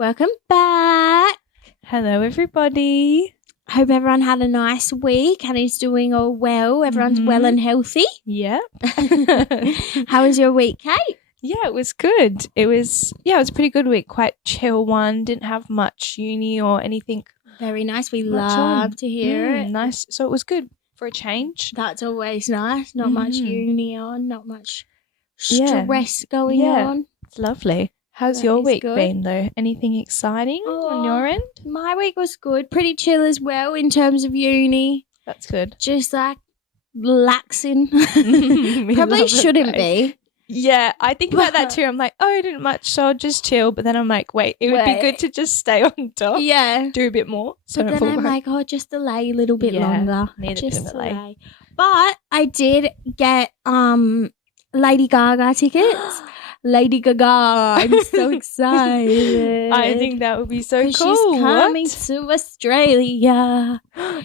Welcome back. Hello, everybody. Hope everyone had a nice week and is doing all well. Everyone's well and healthy. Yep. How was your week, Kate? Yeah, it was good. It was a pretty good week. Quite chill one. Didn't have much uni or anything. Very nice. We Much love on. to hear it. Nice. So it was good for a change. That's always nice. Not much uni on, not much Yeah. stress going on. It's lovely. How's That your is week good. been, though? Anything exciting on your end? My week was good. Pretty chill as well in terms of uni. That's good. Just like relaxing. We Probably love it, shouldn't though. be. Yeah, I think about that too. I'm like, oh, I didn't much, so I'll just chill. But then I'm like, wait, it would be good to just stay on top. Yeah. Do a bit more. So But then I'm like, oh, just delay a little bit longer. Need a bit of a delay. But I did get Lady Gaga tickets. Lady Gaga, I'm so excited. I think that would be so cool. She's coming to Australia.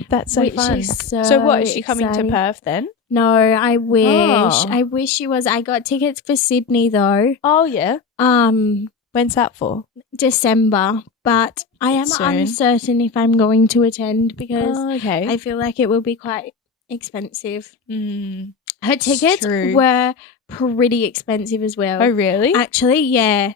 That's so which fun. is So what, is she coming to exciting. Perth then? No, I wish. Oh. I wish she was. I got tickets for Sydney though. Oh, yeah. When's that for? December. But I am Soon. uncertain if I'm going to attend because Oh, okay. I feel like it will be quite expensive. Her It's tickets true. were pretty expensive as well. Oh, really? Actually, yeah,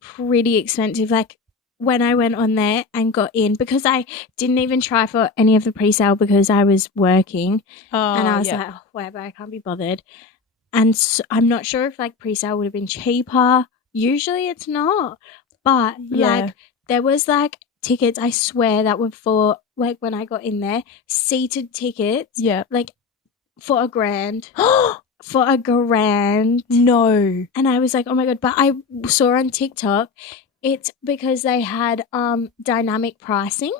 pretty expensive. Like when I went on there and got in, because I didn't even try for any of the pre-sale because I was working, and I was like, oh, whatever, I can't be bothered. And so, I'm not sure if like pre-sale would have been cheaper. Usually it's not, but like there was like tickets, I swear, that were for like when I got in there, seated tickets, like for $1,000. For $1,000. No. And I was like, oh my God. But I saw on TikTok, it's because they had dynamic pricing.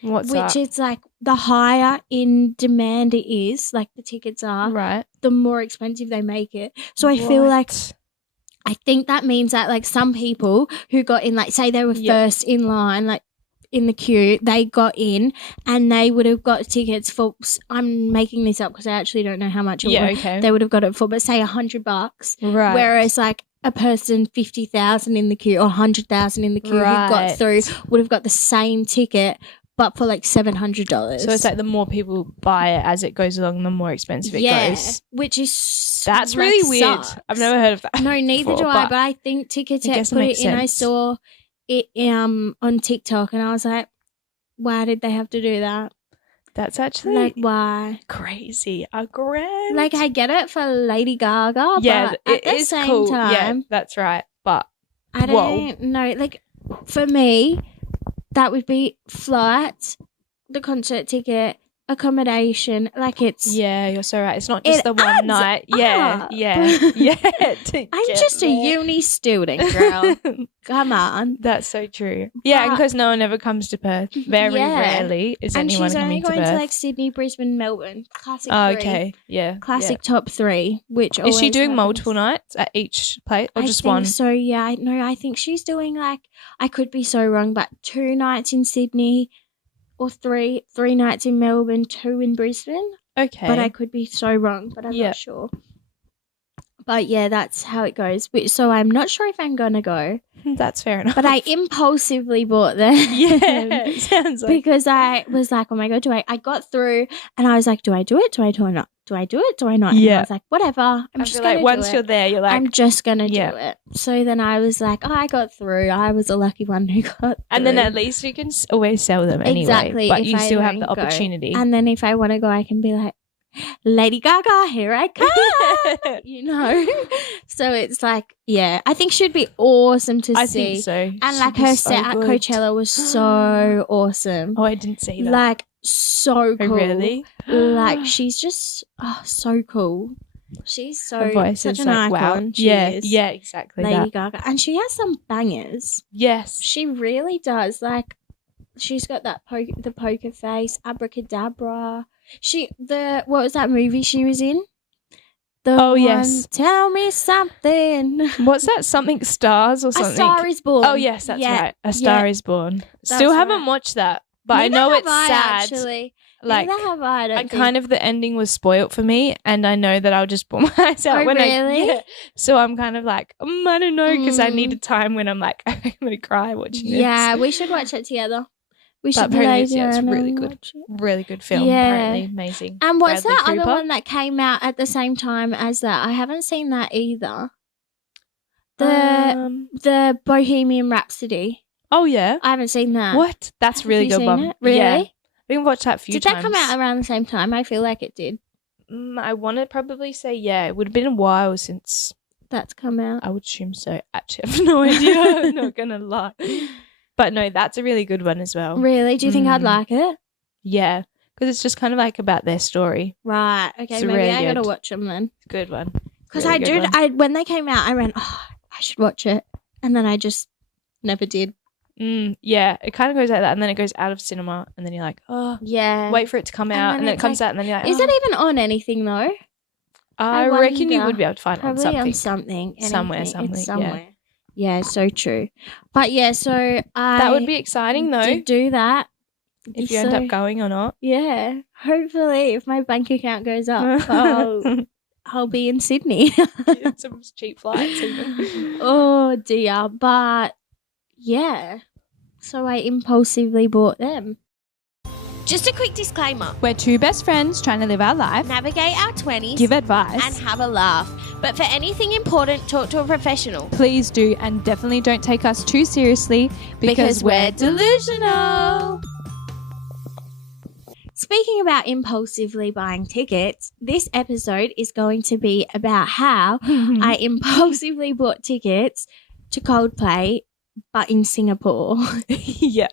What's that? Which is like the higher in demand it is, like the tickets are, Right. the more expensive they make it. So I feel like, I think that means that like some people who got in, like say they were first in line, like in the queue, they got in and they would have got tickets for, I'm making this up because I actually don't know how much it was. Okay. They would have got it for, but say $100. Right. Whereas like a person 50,000 in the queue or 100,000 in the queue who got through would have got the same ticket but for like $700. So it's like the more people buy it as it goes along, the more expensive it goes. Which is That's really weird. sucks. I've never heard of that. No, neither before, do I. But I think Ticketek put it in. I saw it on TikTok, and I was like, "Why did they have to do that? That's actually like why crazy. $1,000. Like I get it for Lady Gaga, yeah, but it at the is same cool. time, Yeah, that's right. But I don't know. Like for me, that would be flights, the concert ticket, accommodation. Like it's you're so right. It's not just the one adds night. up. I'm just a uni student, girl. Come on. That's so true. Yeah, because no one ever comes to Perth. Very rarely is and anyone she's only coming to going Perth. to like Sydney, Brisbane, Melbourne. Classic. Oh, three. okay. Yeah. Classic top three. Which is she always doing happens. multiple nights at each place or just I one? think so. Yeah. I think she's doing like, I could be so wrong, but 2 nights in Sydney. Or three nights in Melbourne, 2 in Brisbane. Okay. But I could be so wrong, but I'm not sure. But yeah, that's how it goes. So I'm not sure if I'm going to go. That's fair enough. But I impulsively bought them. Yeah, sounds like. Because I was like, oh my God, I got through and I was like, do I do it? Do I do it or not? Do I do it? Do I not? And I was like, whatever. I'm just going to do it. Once you're there, you're like, I'm just going to do it. So then I was like, oh, I got through. I was a lucky one who got through. And then at least you can always sell them anyway. Exactly. But you still have the opportunity. And then if I want to go, I can be like, Lady Gaga, here I come. You know? So it's like, yeah, I think she'd be awesome to see. I think so. And like her set at Coachella was so awesome. Oh, I didn't see that. Like so cool. Oh, really? Like she's just so cool. She's her voice such is an like, icon. wow. She is. Yeah, exactly. Lady Gaga. And she has some bangers. Yes. She really does. Like she's got that the poker face, abracadabra. What was that movie she was in? Yes. Tell me something. What's that? Something Stars or something? A Star Is Born. Oh, yes, that's right. A Star Is Born. Still haven't watched that, but I know it's sad. Actually. Like, neither have I kind of the ending was spoilt for me, and I know that I'll just pull my eyes out really? So I'm kind of like, I don't know, because I need a time when I'm like, I'm gonna cry watching this. Yeah, we should watch it together. We should it's really good. Really good film. Yeah. Apparently amazing. And what's Bradley that Cooper? Other one that came out at the same time as that? I haven't seen that either. The Bohemian Rhapsody. Oh yeah, I haven't seen that. What? That's really good one. Really? Yeah. We can watch that a few times. Did that come out around the same time? I feel like it did. I want to probably say it would have been a while since that's come out. I would assume so. Actually, I have no idea. I'm not gonna lie. But no, that's a really good one as well. Really? Do you think I'd like it? Yeah, because it's just kind of like about their story. Right. Okay, maybe really I gotta watch them then. Good one. Because really when they came out, I went, I should watch it, and then I just never did. Yeah, it kind of goes like that, and then it goes out of cinema, and then you're like, yeah, wait for it to come out, and then it comes out, and then you're like, is it even on anything though? I reckon you would be able to find it on something. Somewhere. Yeah. Yeah, so true. But yeah, so that would be exciting though. To do that if you end up going or not. Yeah, hopefully, if my bank account goes up, I'll be in Sydney. Get some cheap flights even. Oh dear, but yeah, so I impulsively bought them. Just a quick disclaimer. We're two best friends trying to live our life, navigate our 20s, give advice, and have a laugh. But for anything important, talk to a professional. Please do, and definitely don't take us too seriously because we're delusional. Speaking about impulsively buying tickets, this episode is going to be about how I impulsively bought tickets to Coldplay, but in Singapore. Yeah.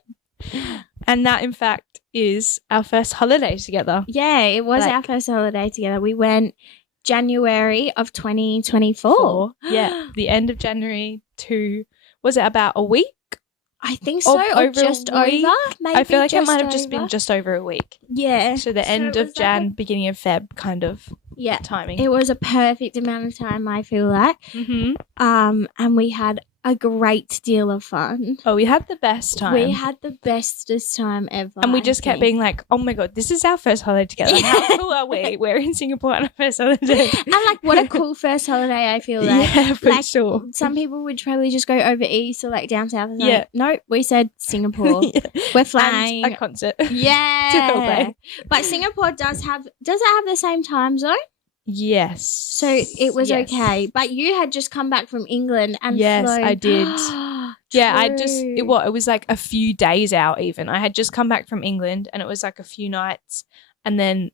And that, in fact, is our first holiday together. Yeah, it was our first holiday together. We went January of 2024. Yeah, the end of January to, was it about a week? I think so, or just over. Maybe I feel like it might have just been just over a week. Yeah. So the end of Jan, beginning of Feb kind of timing. It was a perfect amount of time, I feel like. Mm-hmm. And we had a great deal of fun. Oh, we had the best time. We had the bestest time ever. And we just kept being like, oh my God, this is our first holiday together. How cool are we? We're in Singapore on our first holiday. And like, what a cool first holiday, I feel like. Yeah, for sure. Some people would probably just go over east or like down south. Yeah. Like, no, we said Singapore. We're flying. And a concert. Yeah. To Coldplay. But Singapore does it have the same time zone? Yes. So it was okay. But you had just come back from England and yes, flown. I did. Yeah, it was like a few days out even. I had just come back from England and it was like a few nights and then,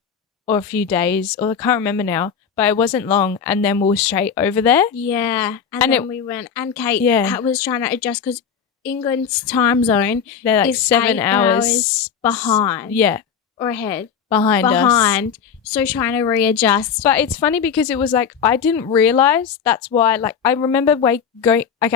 or a few days, or I can't remember now, but it wasn't long and then we were straight over there. Yeah. And then we went, and Kate was trying to adjust because England's time zone they're like is 7 hours behind. Yeah. Or ahead. Behind us. So trying to readjust. But it's funny because it was like I didn't realize that's why. Like I remember I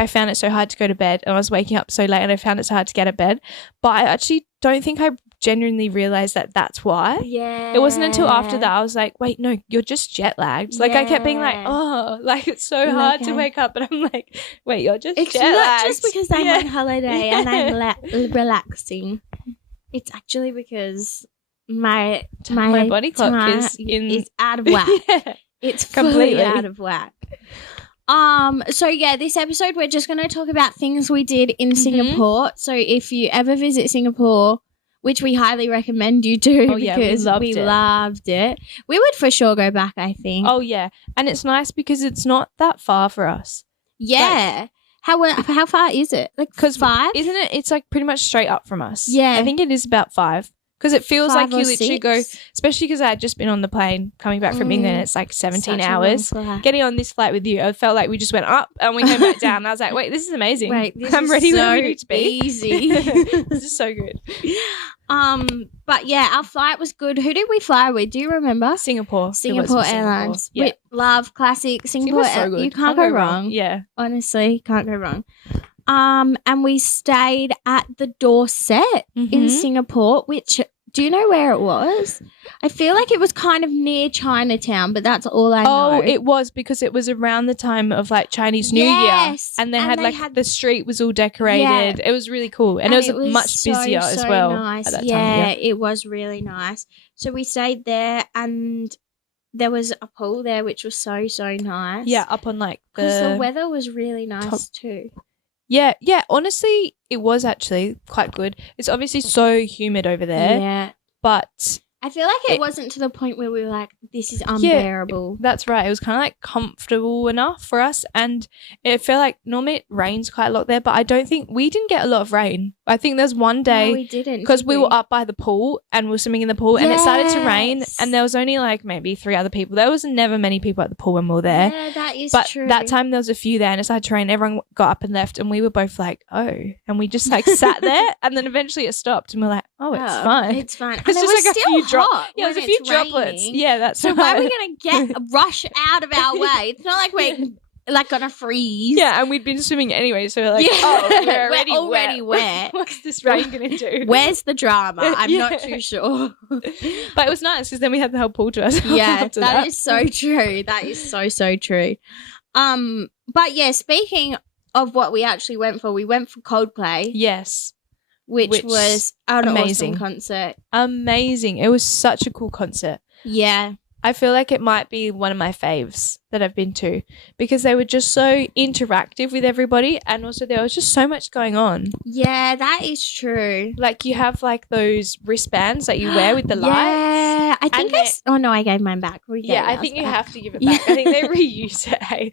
found it so hard to go to bed and I was waking up so late and I found it so hard to get out of bed. But I actually don't think I genuinely realized that that's why. Yeah. It wasn't until after that I was like, wait, no, you're just jet lagged. Like I kept being like, oh, like it's so hard to wake up. And I'm like, wait, you're just jet lagged. It's not just because I'm on holiday and I'm relaxing. It's actually because my body clock is out of whack. Yeah, it's completely out of whack. So yeah, this episode we're just going to talk about things we did in Singapore. So if you ever visit Singapore, which we highly recommend you do because we loved it. We would for sure go back, I think. Oh yeah, and it's nice because it's not that far for us. Yeah. How far is it? Like 5? Isn't it? It's like pretty much straight up from us. Yeah. I think it is about 5. Because it feels like you literally 6? go, especially because I had just been on the plane coming back from England. It's like 17 hours. Getting on this flight with you, I felt like we just went up and we came back down. And I was like, wait, this is amazing. I'm ready where we need to be. Easy. This is so good. But yeah, our flight was good. Who did we fly with? Do you remember? Singapore Airlines. Yeah. We love classic Singapore. So good. You can't go wrong. Yeah. Honestly, can't go wrong. And we stayed at the Dorset in Singapore, which Do you know where it was? I feel like it was kind of near Chinatown, but that's all I know. Oh, it was because it was around the time of like Chinese New Year, and they had the street was all decorated. Yeah. It was really cool, and it was much busier as well. Nice. At that time, it was really nice. So we stayed there, and there was a pool there, which was so nice. Yeah, up on like because the weather was really nice too. Yeah. Honestly, it was actually quite good. It's obviously so humid over there. Yeah. But I feel like it wasn't to the point where we were like, this is unbearable. Yeah, that's right. It was kind of like comfortable enough for us. And it felt like normally it rains quite a lot there, but I don't think we didn't get a lot of rain. I think there's one day. No, we didn't. Because we were up by the pool and we were swimming in the pool and it started to rain and there was only like maybe 3 other people. There was never many people at the pool when we were there. Yeah, that is true. But that time there was a few there and it started to rain. Everyone got up and left and we were both like, oh. And we just like sat there and then eventually it stopped and we're like, oh, it's fine. It's fine. It's just like a few drops. Yeah, it was a few droplets. Yeah, that's so why are we going to rush out of our way? It's not like we're like going to freeze. Yeah, and we'd been swimming anyway, so we're like, we're already wet. What's this rain going to do? Where's the drama? I'm not too sure. But it was nice because then we had the whole pool to ourselves. Yeah, that is so true. That is so true. But yeah, speaking of what we actually went for, we went for Coldplay. Yes. Which was an amazing awesome concert. Amazing. It was such a cool concert. Yeah. I feel like it might be one of my faves that I've been to because they were just so interactive with everybody and also there was just so much going on. Yeah, that is true. Like you have like those wristbands that you wear with the lights. Yeah, I think I gave mine back. I think you have to give it back. I think they reuse it. Hey?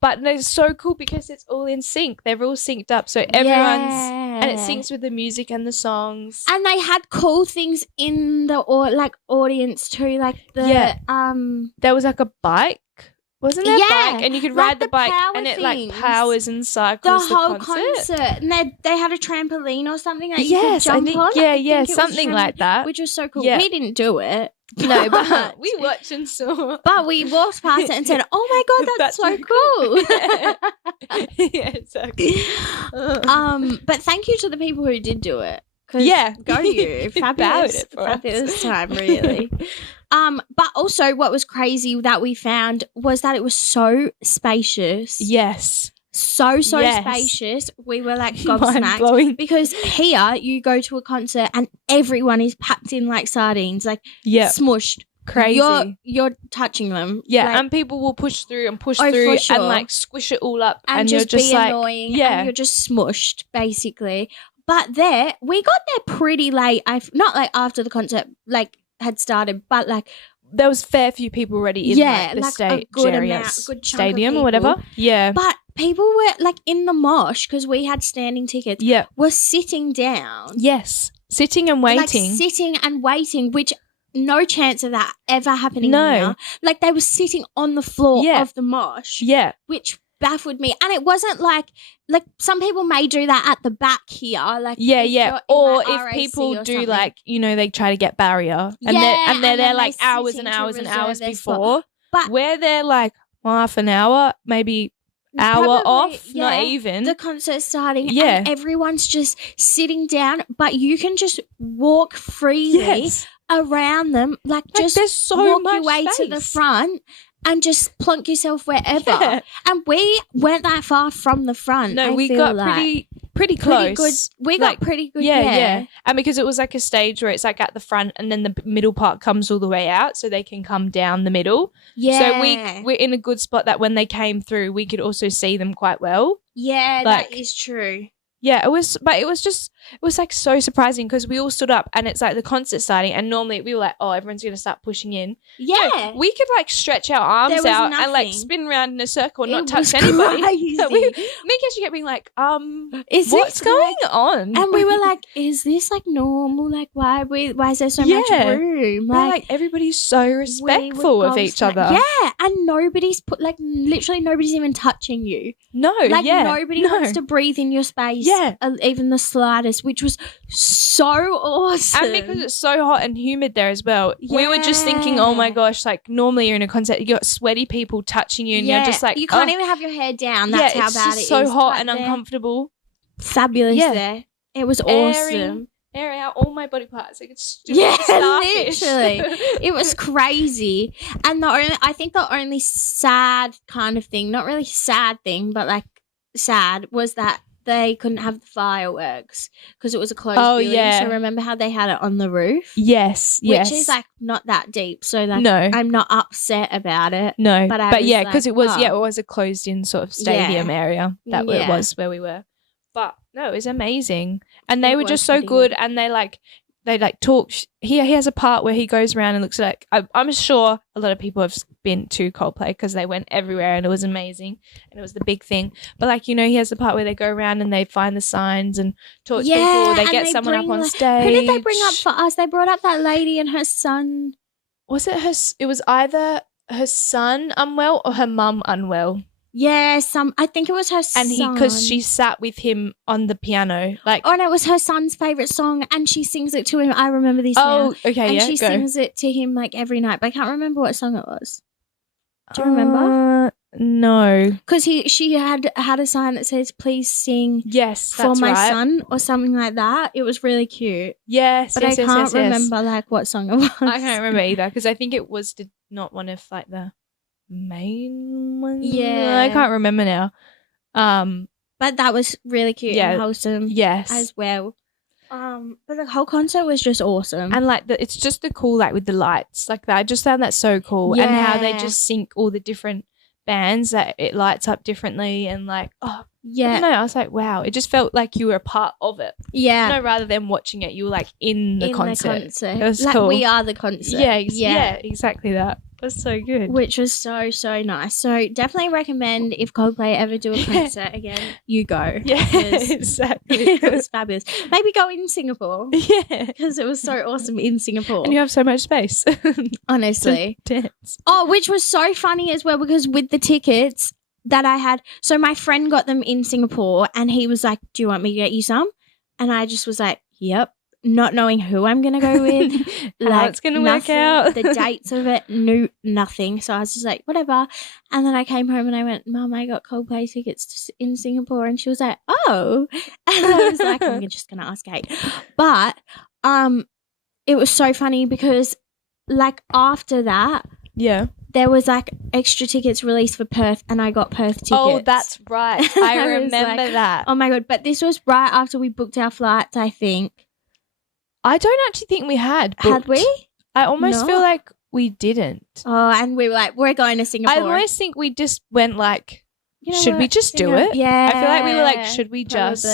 But it's so cool because it's all in sync. They're all synced up. So everyone's and it syncs with the music and the songs. And they had cool things in the audience too, like the there was like a bike. Wasn't there a bike? And you could ride the bike and it like powers and cycles the whole concert. And they had a trampoline or something that you could jump on. Yeah, something like that. Which was so cool. Yeah. We didn't do it. No, but we watched and saw. But we walked past it and said, oh my God, that's so cool. Yeah, exactly. But thank you to the people who did do it. Go you. Fabulous time, really. But also what was crazy that we found was that it was so spacious. Yes. So spacious. We were like gobsmacked because here you go to a concert and everyone is packed in like sardines, like smushed. Crazy. You're touching them. Yeah, like, and people will push through and like squish it all up and you're just like annoying. Yeah, and you're just smushed basically. But there, we got there pretty late. Not like after the concert like had started, but like there was fair few people already in the stadium or whatever. Yeah, but people were like in the mosh because we had standing tickets. Yeah, were sitting down. Yes, sitting and waiting. Like sitting and waiting, which no chance of that ever happening. No, here. Like they were sitting on the floor of the mosh. Yeah, which baffled me. And it wasn't like some people may do that at the back here, like or if people do something. Like they try to get barrier and they're there like hours and hours and hours before, but we're there like half an hour, maybe hour off, not even the concert starting, and everyone's just sitting down, but you can just walk freely around them, like just there's so walk much your way space. To the front and just plunk yourself wherever. Yeah. And we weren't that far from the front. No, we got pretty close. We got pretty good. Yeah. And because it was like a stage where it's like at the front and then the middle part comes all the way out so they can come down the middle. Yeah. So we're in a good spot that when they came through, we could also see them quite well. Yeah, that is true. Yeah, it was like so surprising because we all stood up and it's like the concert starting and normally we were like, oh, everyone's going to start pushing in. Yeah. No, we could like stretch our arms out and like spin around in a circle and not touch anybody. Me and Cassie kept being like, what's going on? And we were like, is this like normal? Like why is there so much room? Like everybody's so respectful of each other. Yeah, and nobody's literally nobody's even touching you. No, nobody wants to breathe in your space. Yeah. Even the slightest, which was so awesome. And because it's so hot and humid there as well, we were just thinking, oh my gosh, like normally you're in a concert, you got sweaty people touching you and you're just like, you can't even have your hair down. That's how bad it is. So hot and uncomfortable. Fabulous there. It was awesome. air out all my body parts. Like it's just starfish. Literally. It was crazy. And I think the only sad kind of thing, not really sad thing, but like sad, was that they couldn't have the fireworks because it was a closed building. Yeah. So remember how they had it on the roof? Yes. Which is like not that deep. So like no. I'm not upset about it. No. But yeah, because it was a closed in sort of stadium area. That it was where we were. But no, it was amazing. And they were just so good. And they talk. He has a part where he goes around and looks like, I'm sure a lot of people have been to Coldplay because they went everywhere and it was amazing and it was the big thing. But like, he has a part where they go around and they find the signs and talk to people. They get someone up on stage. Who did they bring up for us? They brought up that lady and her son. Was it her? It was either her son unwell or her mum unwell. Yeah, I think it was her son. And because she sat with him on the piano. And it was her son's favourite song and she sings it to him. I remember this now. Okay, and she sings it to him like every night, but I can't remember what song it was. Do you remember? No. Because she had a sign that says, please sing for my son or something like that. It was really cute. Yes, but I can't remember like what song it was. I can't remember either because I think it was not one of like the main one. Yeah, I can't remember now. But that was really cute and wholesome. Yes, as well. But the whole concert was just awesome, and like it's just the cool like with the lights like that. I just found that so cool, and how they just sync all the different bands that it lights up differently, and like I don't know, I was like, wow, it just felt like you were a part of it. Yeah, rather than watching it, you were like in the concert. It was like cool. We are the concert. Yeah, exactly that. That's so good. Which was so, so nice. So definitely recommend if Coldplay ever do a concert again, you go. Yeah, exactly. It was fabulous. Maybe go in Singapore. Yeah. Because it was so awesome in Singapore. And you have so much space. Honestly. Dance. Oh, which was so funny as well because with the tickets that I had, so my friend got them in Singapore and he was like, do you want me to get you some? And I just was like, yep. Not knowing who I'm going to go with. How it's going to work out. The dates of it, knew nothing. So I was just like, whatever. And then I came home and I went, Mum, I got Coldplay tickets in Singapore. And she was like, oh. And I was like, I'm just going to ask Kate. But it was so funny because like after that. Yeah. There was like extra tickets released for Perth and I got Perth tickets. Oh, that's right. I remember that. Oh my God. But this was right after we booked our flights, I think. I don't actually think we had booked. Had we? I almost feel like we didn't. Oh, and we were like, we're going to Singapore. I almost think we just went like, should we just do it? Yeah. I feel like we were like, should we just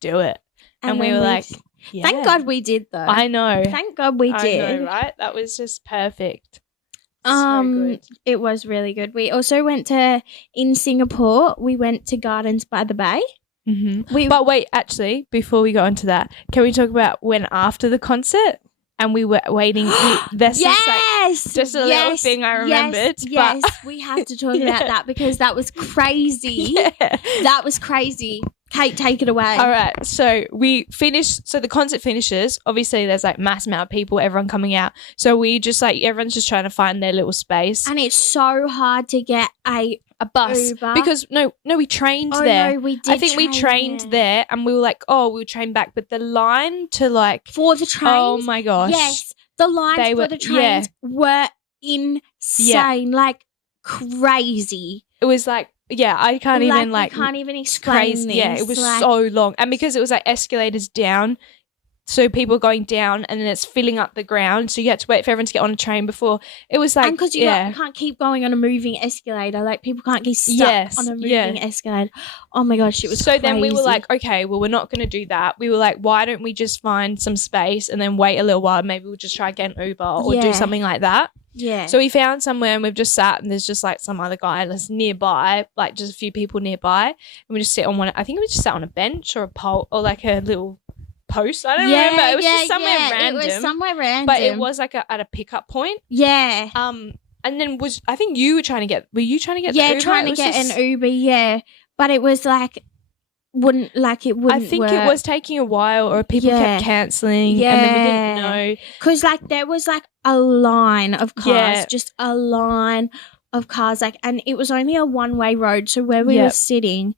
do it? And we were like, yeah. Thank God we did though. I know. Thank God we did. I know, right? That was just perfect. So good. It was really good. We also went in Singapore, we went to Gardens by the Bay. Mm-hmm. But wait, actually, before we go into that, can we talk about when after the concert and we were waiting? This is like just a little thing I remembered. Yes, we have to talk about that because that was crazy. Yeah. That was crazy. Kate, take it away. All right. So we finished. So the concert finishes. Obviously, there's like mass amount of people, everyone coming out. So we just like everyone's just trying to find their little space. And it's so hard to get a bus Uber. Because we trained there. No, we did. I think we trained there, and we were like, we'll train back. But the line to like for the trains. Oh my gosh! Yes, the lines for the trains were insane, like crazy. It was like. Yeah, I can't even explain this. Yeah, it was so long. And because it was like escalators down, so people are going down and then it's filling up the ground. So you had to wait for everyone to get on a train before. It was like, and because you can't keep going on a moving escalator. Like people can't get stuck on a moving escalator. Oh my gosh, it was crazy. Then we were like, okay, well, we're not going to do that. We were like, why don't we just find some space and then wait a little while? Maybe we'll just try get an Uber or do something like that. Yeah. So we found somewhere and we've just sat and there's just like some other guy that's nearby, like just a few people nearby. And we just sit on one. I think we just sat on a bench or a pole or like a little post. I don't remember. It was just somewhere random. It was somewhere random. But it was like at a pickup point. Yeah. And then I think you were trying to get the Uber? Yeah, trying to get an Uber, yeah. But it was like wouldn't I think work. It was taking a while or people kept cancelling and then we didn't know. Because like there was like a line of cars, just a line of cars, like, and it was only a one-way road. So where we were sitting,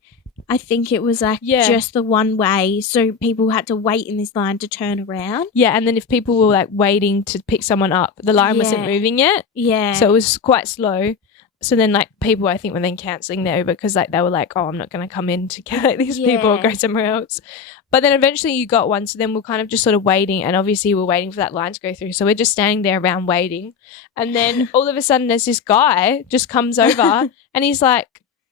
I think it was like just the one way. So people had to wait in this line to turn around. Yeah, and then if people were like waiting to pick someone up, the line wasn't moving yet. Yeah. So it was quite slow. So then like people I think were then cancelling their Uber because like they were like, oh, I'm not going to come in to get these people or go somewhere else. But then eventually you got one. So then we're kind of just sort of waiting, and obviously we're waiting for that line to go through. So we're just standing there around waiting. And then all of a sudden there's this guy just comes over and he's like,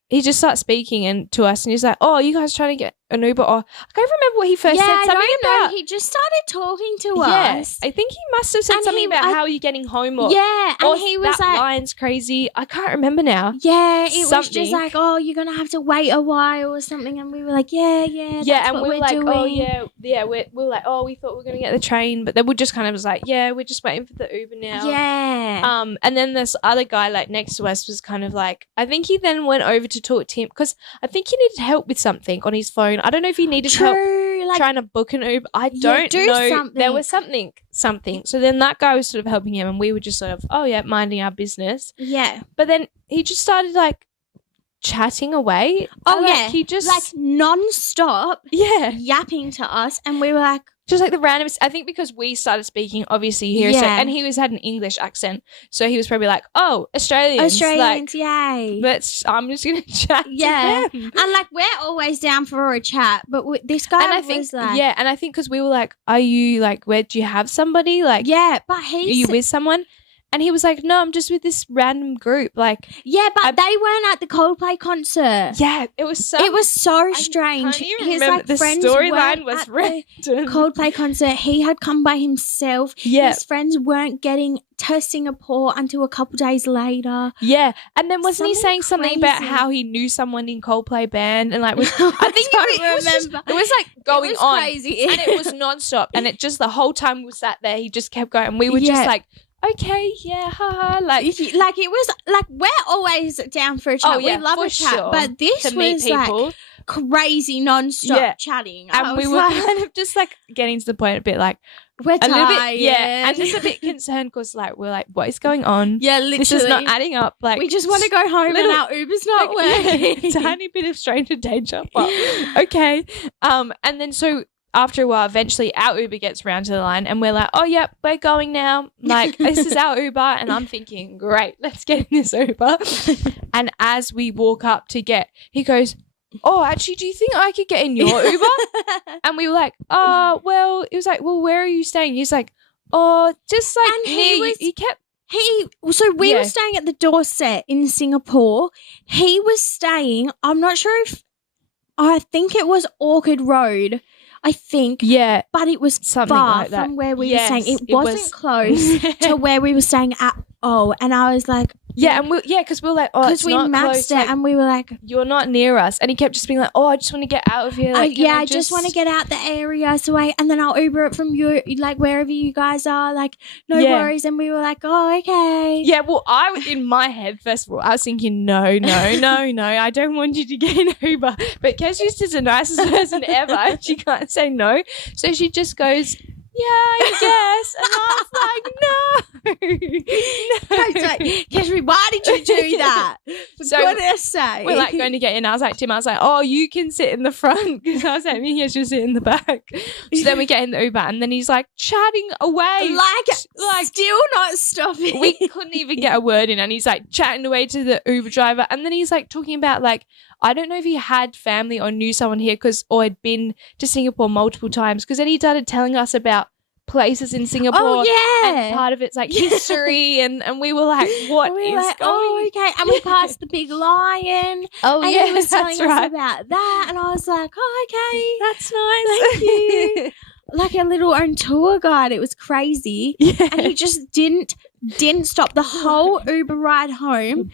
he just starts speaking and to us, and he's like, oh, you guys trying to get an Uber? Or I can't remember what he first said. Something about. He just started talking to us. I think he must have said something about how you're getting home. Or, and he was that like, line's crazy. I can't remember now. Yeah, it was just like, oh, you're going to have to wait a while or something. And we were like, that's and what we were we're like, doing. oh, yeah. We were like, oh, we thought we were going to get the train. But then we just kind of was like, yeah, we're just waiting for the Uber now. Yeah. And then this other guy like next to us was kind of like, I think he then went over to talk to him because I think he needed help with something on his phone. I don't know if he needed help trying to book an Uber. I don't know. Something. There was something. So then that guy was sort of helping him, and we were just sort of, minding our business. Yeah. But then he just started like chatting away. He just like non-stop yapping to us, and we were like, just like the random, I think because we started speaking, obviously here, and he had an English accent, so he was probably like, "Oh, Australians, like, yay!" I'm just gonna chat to them. And like we're always down for a chat, but this guy and I think, and I think because we were like, "Are you like, where do you have somebody?" Like, but are you with someone? And he was like, no, I'm just with this random group. Like, but they weren't at the Coldplay concert. Yeah, it was so strange. I can't even remember. The storyline was random. Coldplay concert. He had come by himself. Yeah. His friends weren't getting to Singapore until a couple days later. Yeah. And then wasn't he saying something about how he knew someone in Coldplay band and like was I think it was like going on. Crazy. And it was nonstop. And it just the whole time we sat there, he just kept going. And we were just like, okay, haha. Like it was like we're always down for a chat. We love a chat, but this was like crazy non-stop chatting. And we were kind of just like getting to the point a bit like we're tired. Little bit, and just a bit concerned because like we're like, what is going on? Yeah, literally, this is not adding up. Like we just want to go home and our Uber's not working. Tiny bit of stranger danger, but okay. And then so. After a while, eventually our Uber gets around to the line and we're like, oh, yep, we're going now. Like, this is our Uber. And I'm thinking, great, let's get in this Uber. And as we walk up to get, he goes, oh, actually, do you think I could get in your Uber? And we were like, oh, well, it was like, well, where are you staying? He's like, oh, just like and we were staying at the Dorset in Singapore. He was staying, I'm not sure if, I think it was Orchard Road. I think. Yeah. But it was something far like that. from where we were staying. It wasn't close to where we were staying at all. And I was like... Yeah, and because we were like, oh, it's not close. Because we maxed it and we were like... You're not near us. And he kept just being like, oh, I just want to get out of here. Like, I just want to get out the area. So and then I'll Uber it from you, like wherever you guys are. Like, no worries. And we were like, oh, okay. Yeah, well, in my head, first of all, I was thinking, no, I don't want you to get an Uber. But Kesha's just the nicest person ever. And she can't say no. So she just goes... Yeah, I guess. And I was like, no. Kesh, why did you do that? So what did I say? We're like going to get in. I was like, Tim, oh, you can sit in the front because I was like, me, she'll sit in the back. So then we get in the Uber and then he's like chatting away. Like still not stopping. We couldn't even get a word in and he's like chatting away to the Uber driver. And then he's like talking about like, I don't know if he had family or knew someone here or had been to Singapore multiple times because then he started telling us about places in Singapore. Oh, yeah. And part of it's like history and we were like, what is going on? Oh, okay. And we passed the big lion. Oh, and yeah, he was telling us right. about that. And I was like, oh, okay. That's nice. Thank you. Like a little own tour guide. It was crazy. Yeah. And he just didn't stop the whole Uber ride home.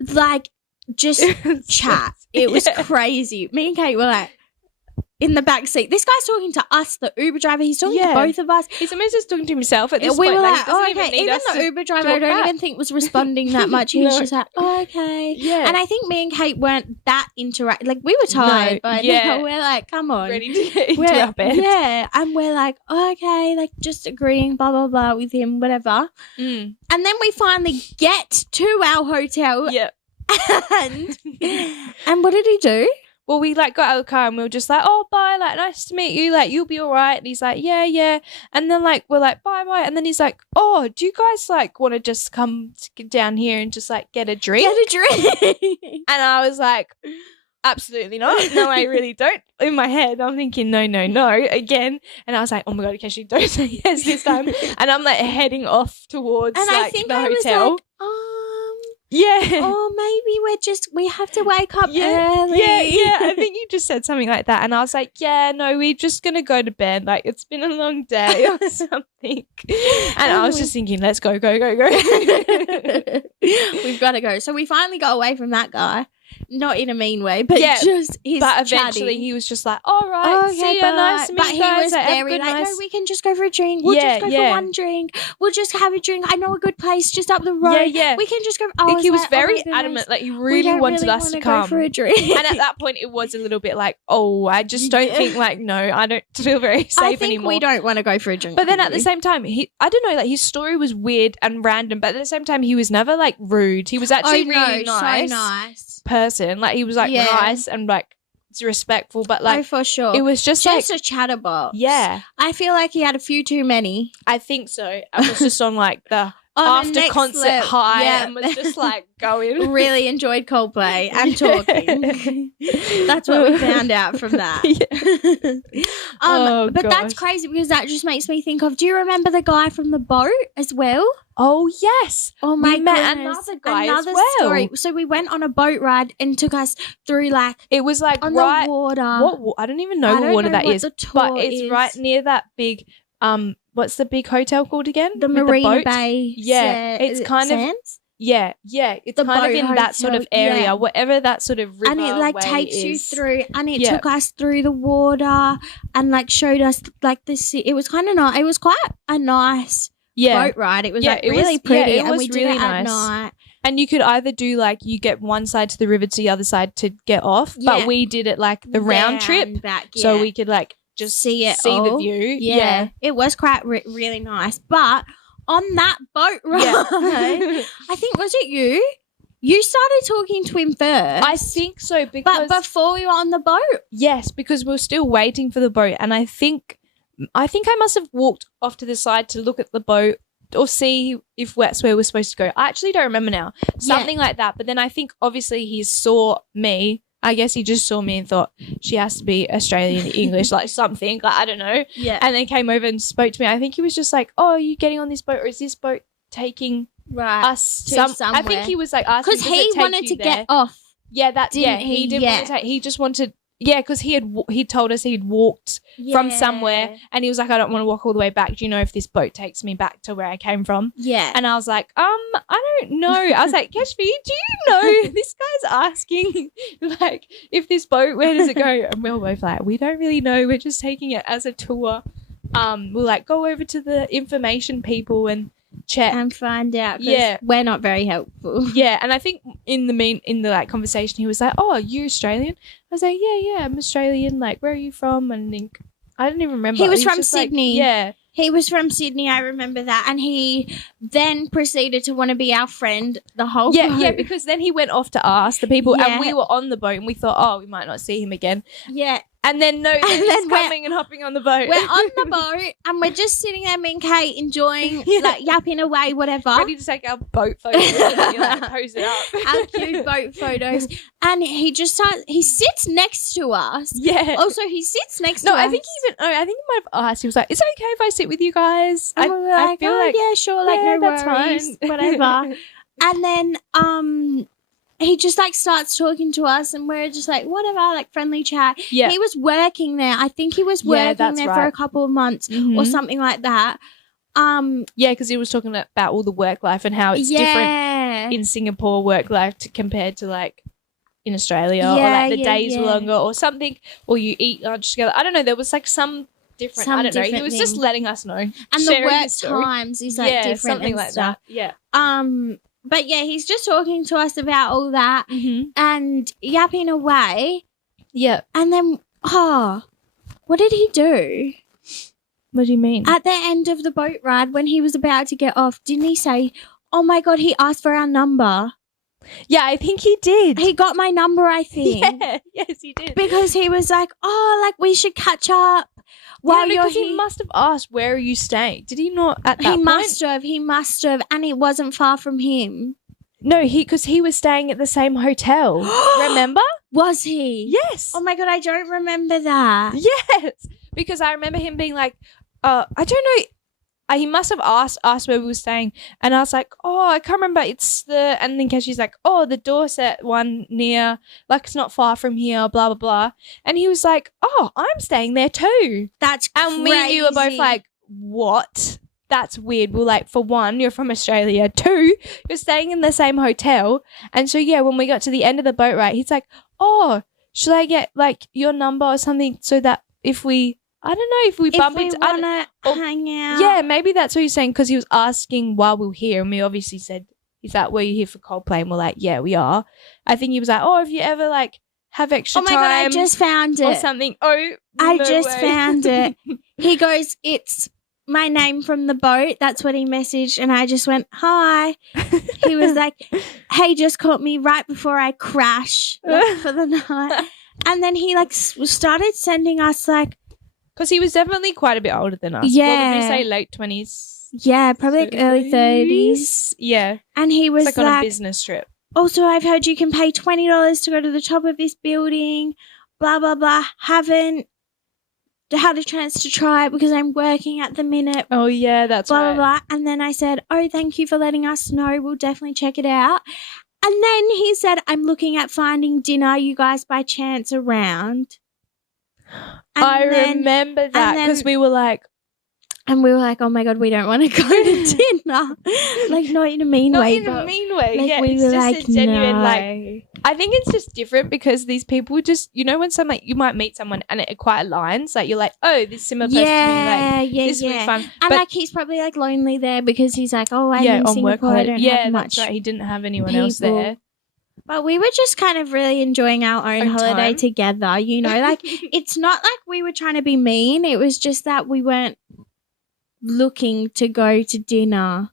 Like, just chat. It was crazy. Me and Kate were like in the back seat. This guy's talking to us, the Uber driver. He's talking to both of us. He's almost just talking to himself at this we point. Were like, oh, okay. Even the Uber driver, I don't even think was responding that much. He was just like, oh, okay. Yeah. And I think me and Kate weren't that interactive. Like, we were tired, but we're like, come on. Ready to get into our bed. Yeah. And we're like, oh, okay, like just agreeing, blah, blah, blah with him, whatever. Mm. And then we finally get to our hotel. Yeah. And what did he do? well, we like got out of the car and we were just like, oh, bye, like nice to meet you, like you'll be all right. And he's like, yeah. And then like we're like, bye. And then he's like, oh, do you guys like want to just come down here and just like get a drink? And I was like, absolutely not. No, I really don't. In my head, I'm thinking, no, again. And I was like, oh my God, Keshi, don't say yes this time. And I'm like heading off towards and like I think the I hotel. was like, yeah. Oh, maybe we have to wake up early. Yeah. I think you just said something like that. And I was like, yeah, no, we're just going to go to bed. Like, it's been a long day or something. And I was just thinking, let's go. We've got to go. So we finally got away from that guy. Not in a mean way, but just he's But eventually chatty. he was just like, all right, see ya, nice to meet you guys. But he was very like, no, we can just go for a drink. We'll just go for one drink. We'll just have a drink. I know a good place just up the road. Yeah. We can just go. Like, he was very adamant. Like, he really wanted us to come. Go for a drink. And at that point, it was a little bit like, oh, I just don't think like, no, I don't feel very safe anymore. We don't want to go for a drink. But then at the same time, I don't know, like his story was weird and random, but at the same time, he was never like rude. He was actually really nice. So nice person. Like, he was like nice and like respectful, but like, for sure, it was just like a chatterbox. Yeah, I feel like he had a few too many. I think so. I was just on like the after concert high and was just like going. Really enjoyed Coldplay and talking. That's what we found out from that. But that's crazy because that just makes me think of, do you remember the guy from the boat as well? Oh yes. Oh my goodness. Met another guy as well. Story. So we went on a boat ride and took us through like, it was like on right the water. What I don't even know what water that is, but it's right near that big what's the big hotel called again? The Marina Bay. Yeah, it's kind of Sands? Yeah, it's kind of in that sort of area, whatever that sort of river. And it like takes you through, and it took us through the water and like showed us like the city. It was kind of nice. It was quite a nice boat ride. It was like really pretty, and we did it at night. And you could either do like, you get one side to the river to the other side to get off, but we did it like the round trip, so we could like just see the view. Yeah, it was quite really nice. But on that boat ride, I think, was it you? You started talking to him first. I think so. But before we were on the boat? Yes, because we were still waiting for the boat. And I think I must have walked off to the side to look at the boat or see if that's where we're supposed to go. I actually don't remember now. Something like that. But then I think obviously he saw me. I guess he just saw me and thought she has to be Australian English, like something, like I don't know. Yeah. And then came over and spoke to me. I think he was just like, "Oh, are you getting on this boat, or is this boat taking us to somewhere?" I think he was like asking because he wanted to get off. Yeah, he didn't want to take. He just wanted. Yeah, because he told us he'd walked from somewhere, and he was like, I don't want to walk all the way back. Do you know if this boat takes me back to where I came from? Yeah. And I was like, I don't know. I was like, Kashfi, do you know? This guy's asking, like, if this boat, where does it go? And we were both like, we don't really know. We're just taking it as a tour. We'll like go over to the information people and check and find out. We're not very helpful. Yeah, and I think in the like conversation he was like, "Oh, are you Australian?" I was like, "Yeah, I'm Australian. Like, where are you from?" And I didn't even remember. He was from Sydney. Like, he was from Sydney. I remember that, and he then proceeded to want to be our friend the whole boat. Yeah, because then he went off to ask the people, and we were on the boat, and we thought, "Oh, we might not see him again." Yeah. And then he's coming and hopping on the boat. We're on the boat and we're just sitting there, me and Kate, enjoying, like yapping away, whatever. Ready to take our boat photos and like, pose it up. Our cute boat photos. And he sits next to us. Yeah. Also, he sits next to us. I think he might have asked. He was like, "Is it okay if I sit with you guys?" And we were like, I feel like, yeah, sure, like no that's worries, fine. whatever. And then he just like starts talking to us and we're just like, whatever, like friendly chat. Yeah. He was working there. I think he was working there for a couple of months or something like that. Yeah, because he was talking about all the work life and how it's different in Singapore work life compared to like in Australia, or like the days are longer or something, or you eat lunch together. I don't know. There was like some different. I don't know. He was just letting us know, and the work times is like different, something and like stuff. that. Yeah. But yeah, he's just talking to us about all that and yapping away. Yeah. And then, what did he do? What do you mean? At the end of the boat ride, when he was about to get off, didn't he say, "Oh my God, he asked for our number"? Yeah, I think he did. He got my number, I think. Yeah, yes, he did. Because he was like, oh, like, we should catch up while you're here. He must have asked, where are you staying? Did he not at that point? He must have, and it wasn't far from him. No, because he was staying at the same hotel. Remember? Was he? Yes. Oh my God, I don't remember that. Yes. Because I remember him being like, I don't know. He must have asked where we were staying. And I was like, oh, I can't remember. It's and then Keshi's like, oh, the Dorset one near, like, it's not far from here, blah, blah, blah. And he was like, oh, I'm staying there too. That's crazy. And me and you were both like, what? That's weird. We're like, for one, you're from Australia. Two, you're staying in the same hotel. And so, yeah, when we got to the end of the boat ride, he's like, oh, should I get, like, your number or something so that if we bump into... want to hang out. Yeah, maybe that's what he's saying, because he was asking while we were here, and we obviously said, he's like, were you here for Coldplay? And we're like, yeah, we are. I think he was like, oh, if you ever, like, have extra time. Oh, my God, I just found it. Or something. Oh, I just found it. He goes, it's my name from the boat. That's what he messaged, and I just went, hi. He was like, hey, just caught me right before I crash for the night. And then he, like, started sending us, like, because he was definitely quite a bit older than us. Yeah. What would you say, late 20s? Yeah, probably like early 30s. Yeah. And he was like on a business trip. Also, I've heard you can pay $20 to go to the top of this building, blah, blah, blah. Haven't had a chance to try it because I'm working at the minute. Oh, yeah, that's blah, right. Blah, blah. And then I said, oh, thank you for letting us know. We'll definitely check it out. And then he said, I'm looking at finding dinner. You guys by chance around? I remember that because we were like, oh my God, we don't want to go to dinner. Like, not in a mean way. Not in a mean way. Like, yeah, we it's were just like, a genuine, no. like, I think it's just different because these people just, you know, when you might meet someone and it quite aligns, like, you're like, oh, this similar person to me, like, this will be fun. And, like, he's probably, like, lonely there because he's like, oh, I'm in Singapore, I don't have much. That's right. He didn't have anyone else there. But we were just kind of really enjoying our own holiday together, you know? Like, it's not like we were trying to be mean. It was just that we weren't looking to go to dinner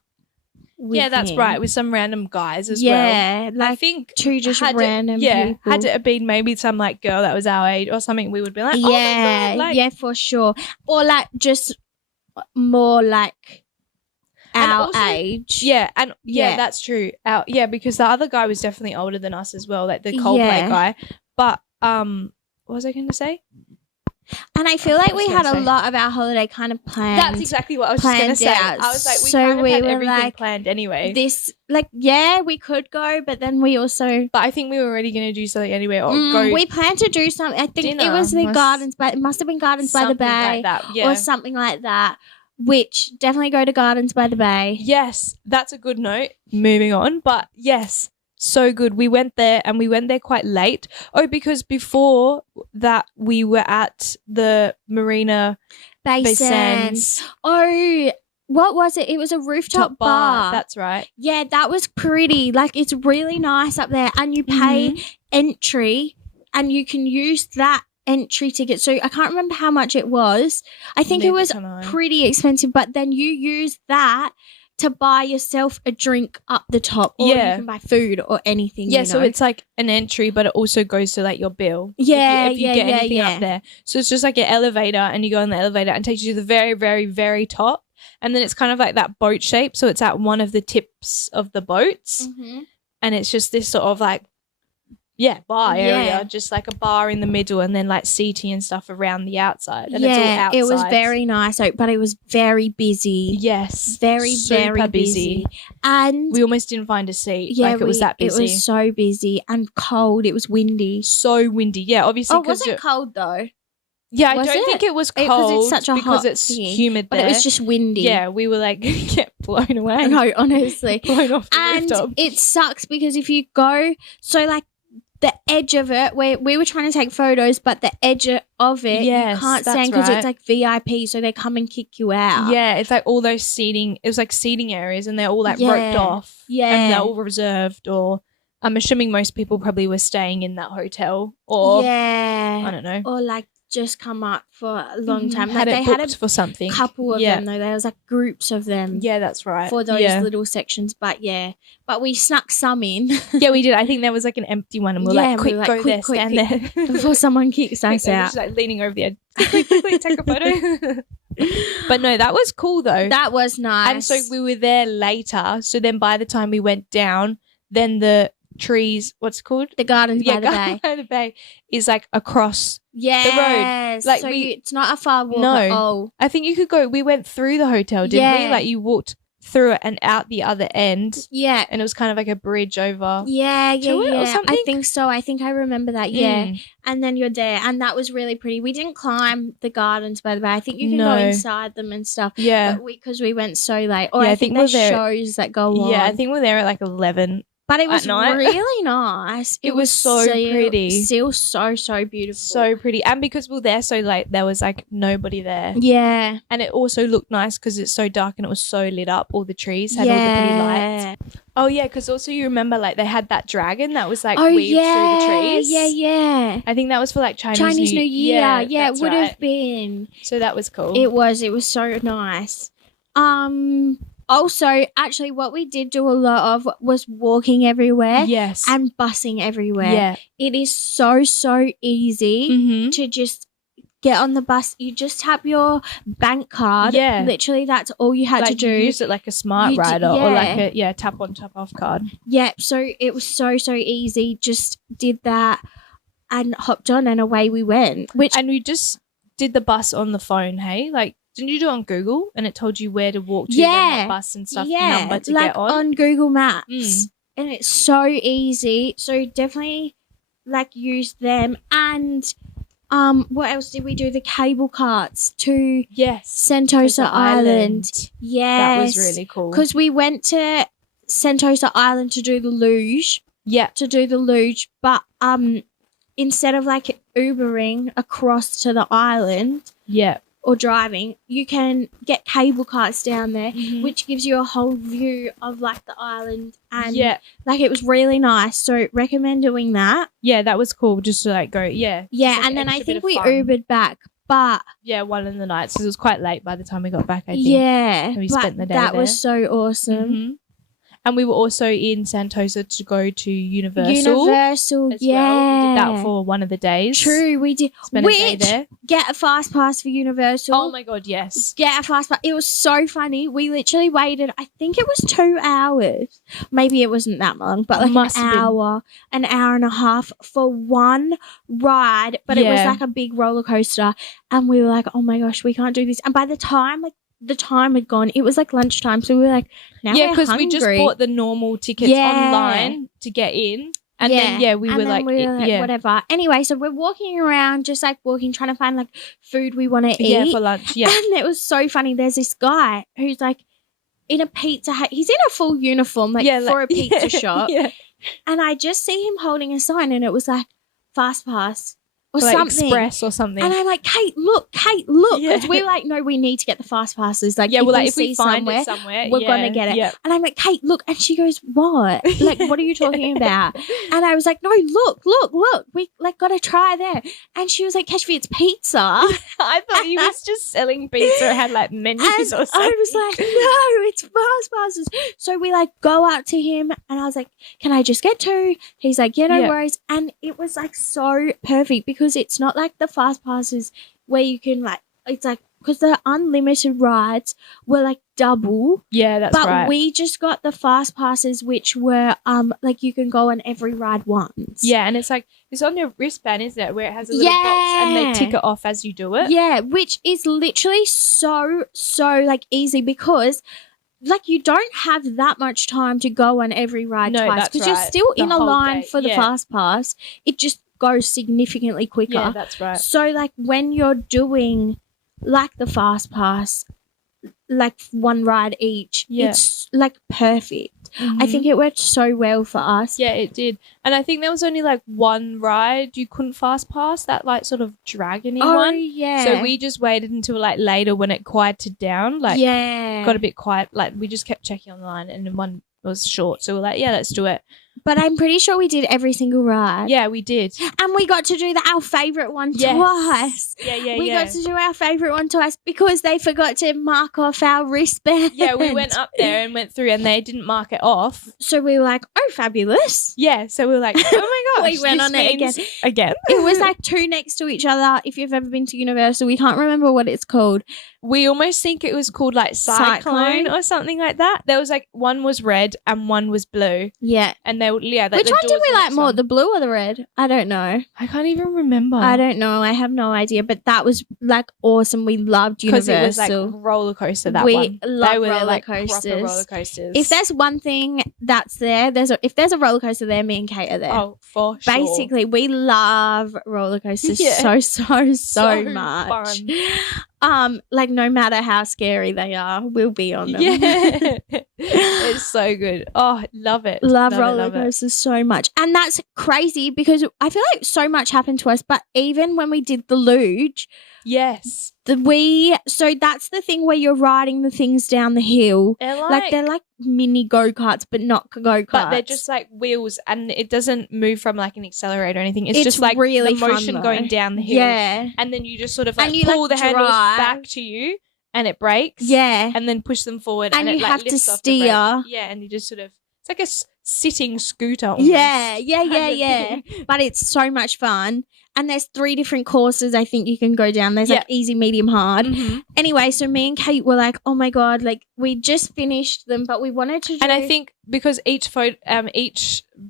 with that's him. right, with some random guys as well. Yeah, like, I think two just random people. Had it been maybe some, like, girl that was our age or something, we would be like, oh my God, like, yeah, for sure. Or, like, just more, like, our age. Yeah, and that's true. Because the other guy was definitely older than us as well, like the Coldplay guy. But what was I going to say? And I feel like we had a lot of our holiday kind of planned. That's exactly what I was just going to say. I was like, we kind of had everything planned anyway. We could go, but then we also... But I think we were already going to do something anyway, or go... We planned to do something. I think it was the Gardens, but it must have been Gardens by the Bay. Like that, or something like that. Which, definitely go to Gardens by the Bay. Yes, that's a good note. Moving on. But yes, so good. We went there and we went there quite late. Oh, because before that we were at the Marina Bay Sands. Oh, what was it? It was a rooftop bar. That's right. Yeah, that was pretty. Like, it's really nice up there. And you pay entry and you can use that entry ticket. So I can't remember how much it was. I think it was pretty expensive, but then you use that to buy yourself a drink up the top, or you can buy food or anything. Yeah, so it's like an entry, but it also goes to, like, your bill. Yeah, if you get anything up there. So it's just like an elevator, and you go on the elevator and it takes you to the very, very, very top, and then it's kind of like that boat shape. So it's at one of the tips of the boats, and it's just this sort of like bar area, just like a bar in the middle, and then like seating and stuff around the outside. And it's all outside. It was very nice, but it was very busy. Yes, very, very busy. And we almost didn't find a seat. Yeah, it was that busy. It was so busy and cold. It was windy. So windy. Yeah, obviously. Oh, was it cold though? Yeah, I don't think it was cold because it's such a hot it's humid there. But it was just windy. Yeah, we were like, get blown away. No, honestly. Blown off the rooftop. And it sucks because if you go, so like, the edge of it, where we were trying to take photos, but the edge of it, you can't stand because it's like VIP, so they come and kick you out. Yeah, it's like all those seating, it was like seating areas, and they're all like roped off. Yeah. And they're all reserved, or I'm assuming most people probably were staying in that hotel, or I don't know. Or like just come up for a long time. Had like it they booked had a for something. couple of them though. There was like groups of them. Yeah, that's right. For those little sections, but we snuck some in. Yeah, we did. I think there was like an empty one, and we're like, quick, go there, stand there before someone kicks us out. Just like leaning over the edge. Quickly, take a photo. But no, that was cool though. That was nice. And so we were there later. So then by the time we went down, then the trees, what's it called? The gardens by the bay. By the bay is like across the road. Like it's not a far walk at all. I think you could go. We went through the hotel, didn't we? Like you walked through it and out the other end. Yeah. And it was kind of like a bridge over. Yeah. Or something. I think so. I think I remember that. Yeah. And then you're there, and that was really pretty. We didn't climb the gardens by the bay. I think you can go inside them and stuff. Yeah. Because we went so late. Or I think there's shows that go on. Yeah, I think we're there at like 11. But it was really nice. It was so pretty. Still so beautiful. So pretty. And because we were there so late, there was like nobody there. Yeah. And it also looked nice because it's so dark and it was so lit up. All the trees had all the pretty lights. Oh, yeah, because also you remember like they had that dragon that was like weaved through the trees. Yeah. I think that was for like Chinese New Year. Yeah, it would have been. So that was cool. It was so nice. Also, actually, what we did do a lot of was walking everywhere. Yes. And bussing everywhere. Yeah. It is so easy to just get on the bus. You just tap your bank card. Yeah. Literally, that's all you had to do. You use it like a smart rider or like a tap on, tap off card. Yeah. So it was so easy. Just did that and hopped on and away we went. And we just did the bus on the phone, hey? Like, didn't you do it on Google and it told you where to walk to, then what bus and stuff, number to get on Google Maps. And it's so easy. So definitely like use them. And what else did we do? The cable carts to Sentosa Island. Yes. That was really cool. Because we went to Sentosa Island to do the luge. Yeah. To do the luge. But instead of like Ubering across to the island. Yeah. Or driving, you can get cable carts down there, which gives you a whole view of like the island, and like it was really nice. So recommend doing that. Yeah, that was cool. Just to like go, and then I think we Ubered back, but one of the nights because it was quite late by the time we got back. I think and we spent the day that there. Was so awesome. And we were also in Sentosa to go to Universal as well. We did that for one of the days. True, we did. Spent a day there. Get a fast pass for Universal. Oh my God, yes. Get a fast pass. It was so funny. We literally waited, I think it was 2 hours. Maybe it wasn't that long, but like an hour and a half for one ride. But it was like a big roller coaster. And we were like, oh my gosh, we can't do this. And by the time the time had gone, it was like lunchtime, so we were like, now we're because hungry. we just bought the normal tickets online to get in, and then we were like whatever. Anyway, so we're walking around, just like walking, trying to find like food we want to eat for lunch. And it was so funny. There's this guy who's like in a pizza hut. He's in a full uniform, for a pizza shop, and I just see him holding a sign, and it was like fast pass. Or like something. Express or something. And I'm like, Kate, look. Because we were like, no, we need to get the fast passes. Like, if we find it somewhere, we're going to get it. Yeah. And I'm like, Kate, look. And she goes, what? Like, what are you talking about? And I was like, no, look. We like got to try there. And she was like, Keshvi, it's pizza. I thought he was just selling pizza. It had like menus or something. I was like, no, it's fast passes. So we like go out to him and I was like, can I just get 2? He's like, yeah, no worries. And it was like so perfect because it's not like the fast passes where you can like, it's like, because the unlimited rides were like double. Yeah, that's right. But we just got the fast passes, which were like you can go on every ride once. Yeah, and it's like, it's on your wristband, isn't it? Where it has a little box and they tick it off as you do it. Yeah, which is literally so like easy because like you don't have that much time to go on every ride twice because you're still in a line for the fast pass. It just goes significantly quicker. Yeah, that's right. So like when you're doing like the fast pass, like one ride each, it's like perfect. I think it worked so well for us. Yeah, it did. And I think there was only like one ride you couldn't fast pass, that like sort of dragony one. Yeah. So we just waited until like later when it quieted down. Like got a bit quiet. Like we just kept checking online and then one was short. So we're like, yeah, let's do it. But I'm pretty sure we did every single ride. Yeah, we did. And we got to do our favourite one twice. Yeah. We got to do our favourite one twice because they forgot to mark off our wristband. Yeah, we went up there and went through and they didn't mark it off. So we were like, oh, fabulous. Yeah, so we were like, oh my gosh. We went on it again. It was like two next to each other. If you've ever been to Universal, we can't remember what it's called. We almost think it was called like Cyclone or something like that. There was like one was red and one was blue. Yeah. And they would, yeah. Which one did we like more, the blue or the red? I don't know. I can't even remember. I don't know. I have no idea. But that was like awesome. We loved Universal. Because it was like roller coaster, that one. We love roller like coasters. Proper roller coasters. If there's one thing that's there, if there's a roller coaster there, me and Kate are there. Oh, for sure. Basically, we love roller coasters so much. Fun. Like no matter how scary they are, we'll be on them. Yeah. It's so good. Oh, love it. Love roller coasters so much. And that's crazy because I feel like so much happened to us, but even when we did the luge, yes. So that's the thing where you're riding the things down the hill. They're like mini go-karts, but not go-karts. But they're just like wheels and it doesn't move from like an accelerator or anything. It's just like really the motion fun, going down the hill. Yeah. And then you just sort of like pull the handles back to you and it brakes. Yeah. And then push them forward and you it like have to lifts off steer. the brake. Yeah, and you just sort of, it's like a sitting scooter almost. Yeah. But it's so much fun. And there's 3 different courses I think you can go down. There's like easy, medium, hard. Mm-hmm. Anyway, so me and Kate were like, oh my God, like we just finished them, but we wanted to do... And I think because each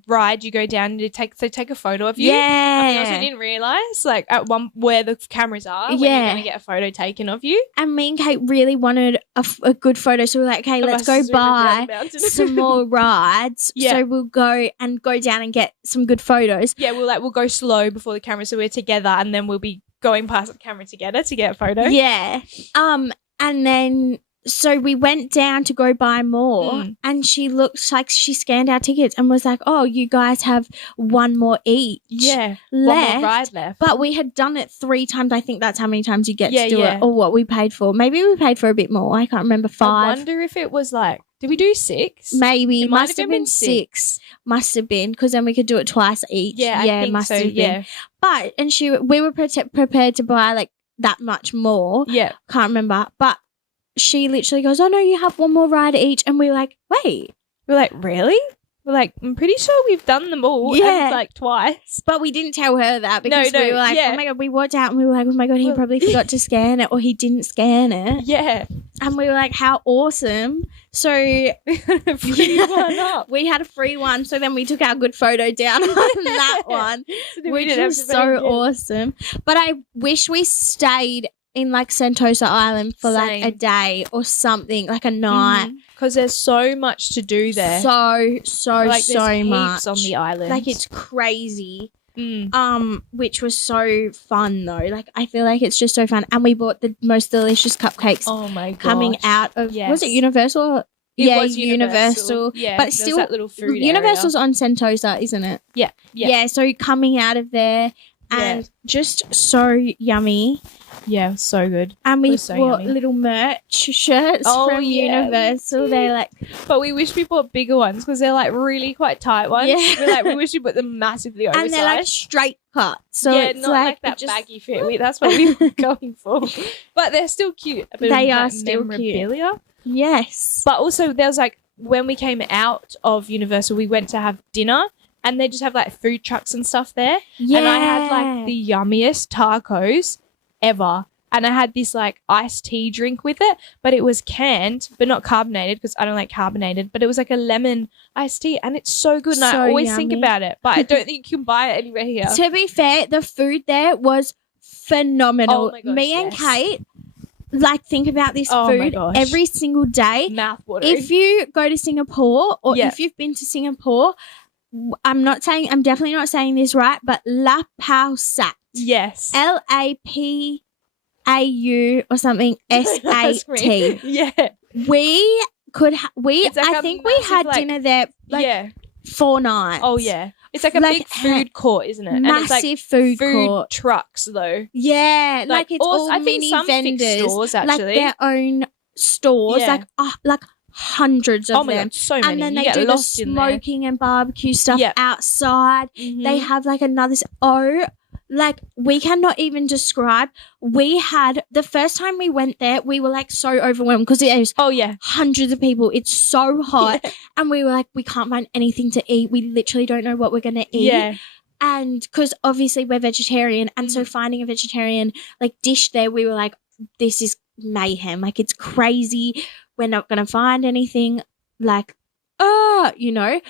ride you go down, they take a photo of you. Yeah. I also didn't realise like at one where the cameras are when you're going to get a photo taken of you. And me and Kate really wanted a good photo. So we were like, okay, let's go buy some more rides. Yeah. So we'll go down and get some good photos. Yeah, we'll go slow before the camera so we're together and then we'll be going past the camera together to get a photo. Yeah. And then so we went down to go buy more and she looked like she scanned our tickets and was like, oh, you guys have one more each. Yeah. Left. One more ride left. But we had done it 3 times. I think that's how many times you get to do it or what we paid for. Maybe we paid for a bit more. I can't remember, 5. I wonder if it was like, did we do 6? Maybe. It must have been 6. Must have been because then we could do it twice each. Yeah, I think must so, have been. But, and we were prepared to buy like that much more. Yeah. Can't remember. But she literally goes, oh no, you have one more ride each. And we're like, wait. We're like, really? We're like, I'm pretty sure we've done them all. Yeah. And like twice. But we didn't tell her that because we were like, oh my God, we walked out and we were like, oh my God, he probably forgot to scan it or he didn't scan it. Yeah. And we were like, how awesome. So free one up. We had a free one. So then we took our good photo down on that one, which was so awesome. But I wish we stayed in like Sentosa Island for like a day or something, like a night. Because there's so much to do there. So like, much on the island. Like it's crazy. Which was so fun though. Like I feel like it's just so fun. And we bought the most delicious cupcakes. Oh my god! Coming out of was it Universal? It was Universal. Yeah, but still that little food Universal's area. On Sentosa, isn't it? Yeah. So coming out of there and just so yummy. Yeah, so good. And we bought little merch shirts from Universal. They're like, but we wish we bought bigger ones because they're like really quite tight ones. Yeah. We wish we put them massively oversized. And they're like straight cut. So it's not like that baggy fit. That's what we were going for. But they're still cute. They are still cute. Yes. But also there was like when we came out of Universal, we went to have dinner. And they just have like food trucks and stuff there. Yeah. And I had like the yummiest tacos ever. And I had this like iced tea drink with it, but it was canned, but not carbonated because I don't like carbonated. But it was like a lemon iced tea and it's so good. And I always think about it, but I don't think you can buy it anywhere here. To be fair, the food there was phenomenal. Oh my gosh, Me and Kate like think about this food every single day. Mouth-watering. If you go to Singapore or if you've been to Singapore, I'm definitely not saying this right, but La Pau Sat. Yes. LAPAU or something SAT. Yeah. I think we had dinner there like 4 nights. Oh yeah. It's like a big food court, isn't it? Massive and it's like food court. Trucks though. Yeah. Like it's also, all I think mini some vendors. stores actually. Like their own stores. Yeah. Like hundreds of them. God, so many. And then you they do the smoking and barbecue stuff outside. They have like another like we cannot even describe. We had the first time we went there, we were like so overwhelmed because it was hundreds of people. It's so hot, and we were like, we can't find anything to eat. We literally don't know what we're gonna eat. Yeah. And because obviously we're vegetarian, and so finding a vegetarian like dish there, we were like, this is mayhem. Like it's crazy. We're not gonna find anything. Like, you know,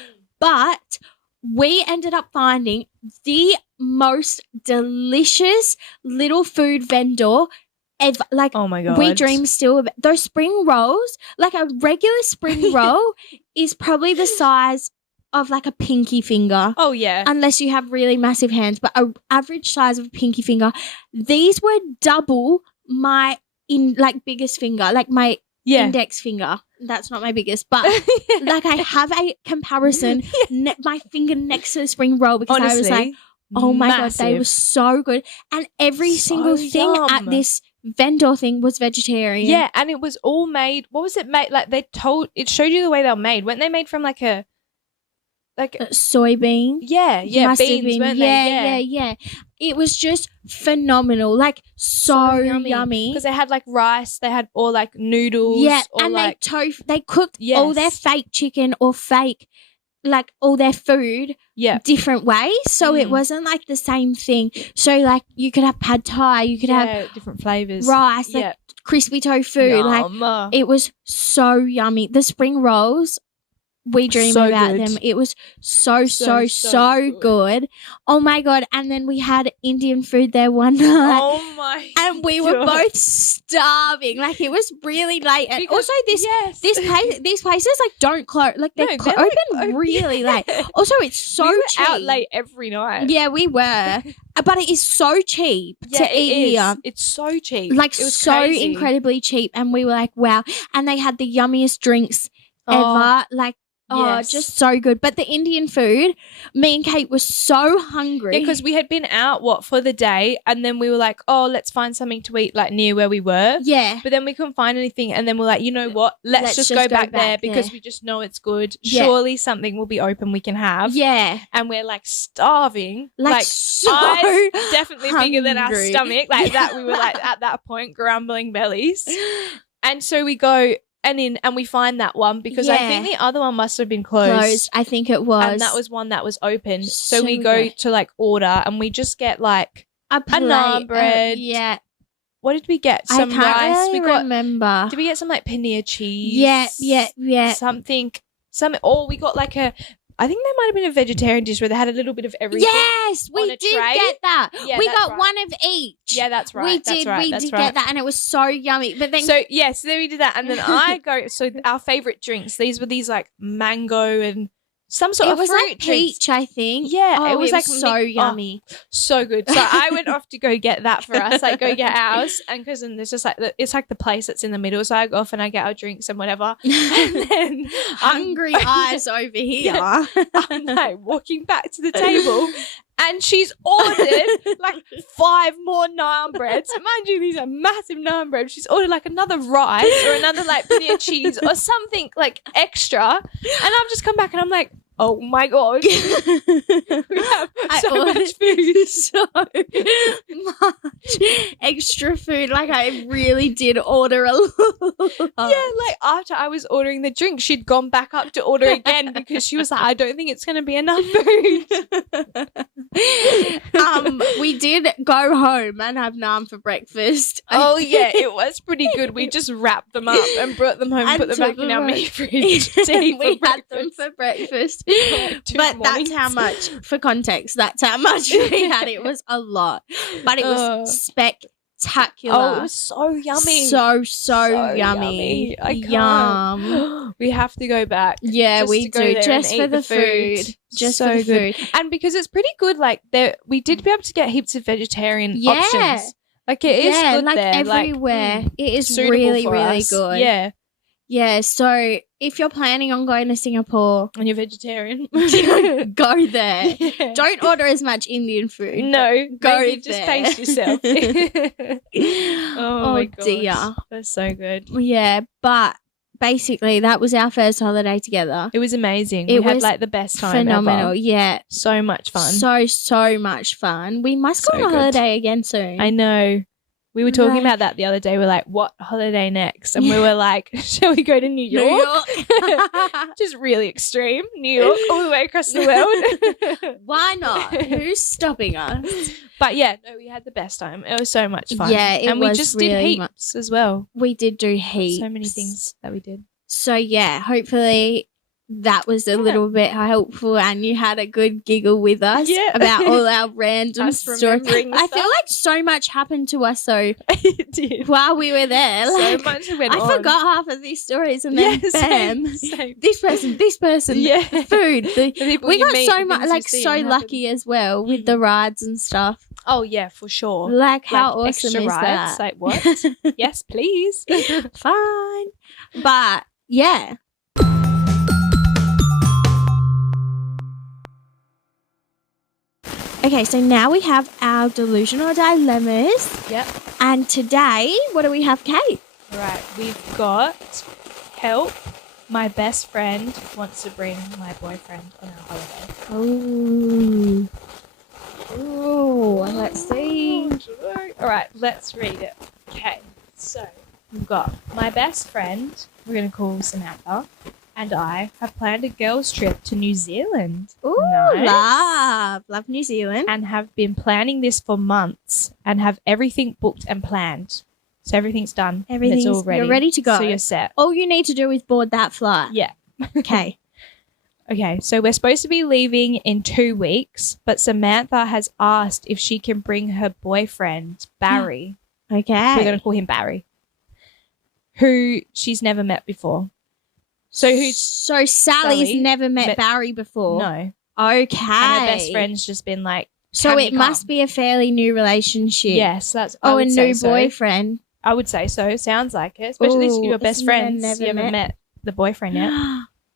but we ended up finding the most delicious little food vendor ever. Like, oh my God. We dream still about those spring rolls. Like a regular spring roll is probably the size of like a pinky finger. Oh, yeah. Unless you have really massive hands, but an average size of a pinky finger. These were double my biggest finger, like my index finger. That's not my biggest, but like I have a comparison, my finger next to the spring roll because honestly, I was like, oh my God, they were so good. And every single thing at this vendor thing was vegetarian. Yeah, and it was all made, what was it made? Like it showed you the way they were made. Weren't they made from like a soybean? Yeah, beans, weren't they? Yeah. It was just phenomenal, like so yummy. Because they had like rice, they had all like noodles. Yeah, and like they cooked all their fake chicken or fake, like all their food different ways. So it wasn't like the same thing. So like you could have pad thai, you could have different flavors, rice, like crispy tofu. Yum. Like it was so yummy. The spring rolls, we dream about them. It was so good. Oh my God. And then we had Indian food there one night. Oh my And we were both starving. Like it was really late. And also these places like don't close. Like they're open really late. Also it's so cheap. Out late every night. Yeah, we were. But it is so cheap to eat here. It's so cheap. Like it was so crazy. Incredibly cheap. And we were like, wow. And they had the yummiest drinks ever. Like, just so good. But the Indian food, me and Kate were so hungry. Yeah, because we had been out, for the day, and then we were like, oh, let's find something to eat, like, near where we were. Yeah. But then we couldn't find anything, and then we're like, you know what? Let's just go back there because we just know it's good. Yeah. Surely something will be open we can have. Yeah. And we're, like, starving. Like so eyes definitely bigger than our stomach. Like, that we were, like, at that point, grumbling bellies. And so we go... And we find that one because I think the other one must have been closed. I think it was. And that was one that was open. So we go to like order and we just get like a naan bread. What did we get? Some I can't rice. Really remember. Did we get some like paneer cheese? Yeah. Something. We got like I think there might have been a vegetarian dish where they had a little bit of everything. Yes, we did get that. Yeah, we got one of each. Yeah, that's right. We did get that, and it was so yummy. But then, then we did that, and then I go. So our favorite drinks. These were like mango and some sort of fruit like drinks. Peach, I think. Yeah, it was like so yummy, so good. So I went off to go get that for us, like go get ours, and because there's just like it's like the place that's in the middle. So I go off and I get our drinks and whatever, and then hungry eyes over here. I'm like walking back to the table. And she's ordered like 5 more naan breads. Mind you, these are massive naan breads. She's ordered like another rice or another like paneer cheese or something like extra. And I've just come back and I'm like, oh my God. We have so much food. So much extra food. Like I really did order a lot. Yeah, like after I was ordering the drink, she'd gone back up to order again because she was like, I don't think it's going to be enough food. We did go home and have naan for breakfast. Oh yeah, it was pretty good. We just wrapped them up and brought them home and put them back in our meat fridge to eat we had them for breakfast. But that's how much, for context, that's how much we had. It was a lot, but it was spectacular. Oh, it was so yummy. So yummy. Yum. We have to go back. Yeah, we do. Just for the food. Just so for the food. And because it's pretty good, like we did be able to get heaps of vegetarian options. Like it is good like there. Everywhere. Like, it is really, really good. Yeah. Yeah, so if you're planning on going to Singapore and you're vegetarian, go there. Yeah. Don't order as much Indian food. No, go there. Just pace yourself. Oh my gosh. Dear. That's so good. Yeah, but basically that was our first holiday together. It was amazing. We had like the best time phenomenal ever. Yeah, so much fun. So much fun. We must go on a holiday again soon. I know. We were talking about that the other day. We're like, what holiday next? And we were like, shall we go to New York? Just really extreme. New York, all the way across the world. Why not? Who's stopping us? But yeah, no, we had the best time. It was so much fun. Yeah, and we just did heaps as well. We did do heaps. So many things that we did. So yeah, hopefully that was a little bit helpful and you had a good giggle with us about all our random stories. I feel like so much happened to us it did. while we were there. So much went on. I forgot half of these stories and then bam, same. this person, food. We got so much, like so lucky as well with the rides and stuff. Oh yeah, for sure. Like how awesome extra is rides? that? Like what? Yes, please. Fine. But yeah. Okay, so now we have our delusional dilemmas. Yep. And today, what do we have, Kate? All right, we've got help. My best friend wants to bring my boyfriend on our holiday. Oh, let's see. All right, let's read it. Okay, so we've got my best friend, we're going to call Samantha, and I have planned a girls' trip to New Zealand. Ooh, nice. Love New Zealand. And have been planning this for months and have everything booked and planned. So everything's done. Everything's all ready. You're ready to go. So you're set. All you need to do is board that flight. Yeah. Okay. Okay, so we're supposed to be leaving in 2 weeks, but Samantha has asked if she can bring her boyfriend, Barry. Okay. We're going to call him Barry, who she's never met before. So Sally's never met Barry before? No. Okay. And her best friend's just been like, so it must be a fairly new relationship. Yes, that's. Oh, a new boyfriend. I would say so. Sounds like it. Especially if your best friends. You haven't met the boyfriend yet.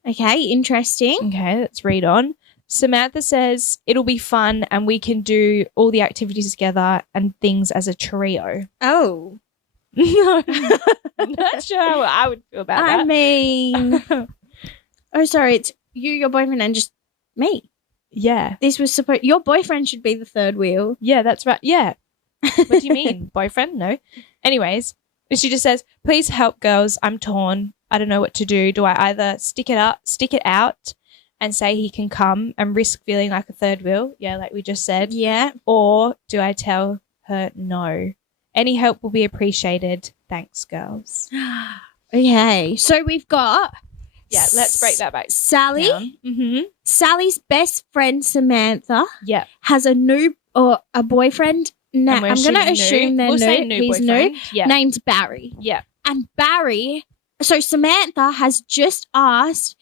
Okay, interesting. Okay, let's read on. Samantha says it'll be fun and we can do all the activities together and things as a trio. Oh. No. I'm not sure how I would feel about that. I mean, oh, sorry, it's you, your boyfriend, and just me. Yeah. This was supposed. Your boyfriend should be the third wheel. Yeah, that's right. Yeah. What do you mean, boyfriend? No. Anyways, she just says, "Please help, girls. I'm torn. I don't know what to do. Do I either stick it out, and say he can come and risk feeling like a third wheel? Yeah, like we just said. Yeah. Or do I tell her no? Any help will be appreciated. Thanks, girls." Okay, so we've got. Yeah, let's break that back. Sally. Mm-hmm. Sally's best friend Samantha. Yeah. Has a new or a boyfriend. Now I'm going to assume they're new. He's new. Yeah. Named Barry. Yeah. And Barry. So Samantha has just asked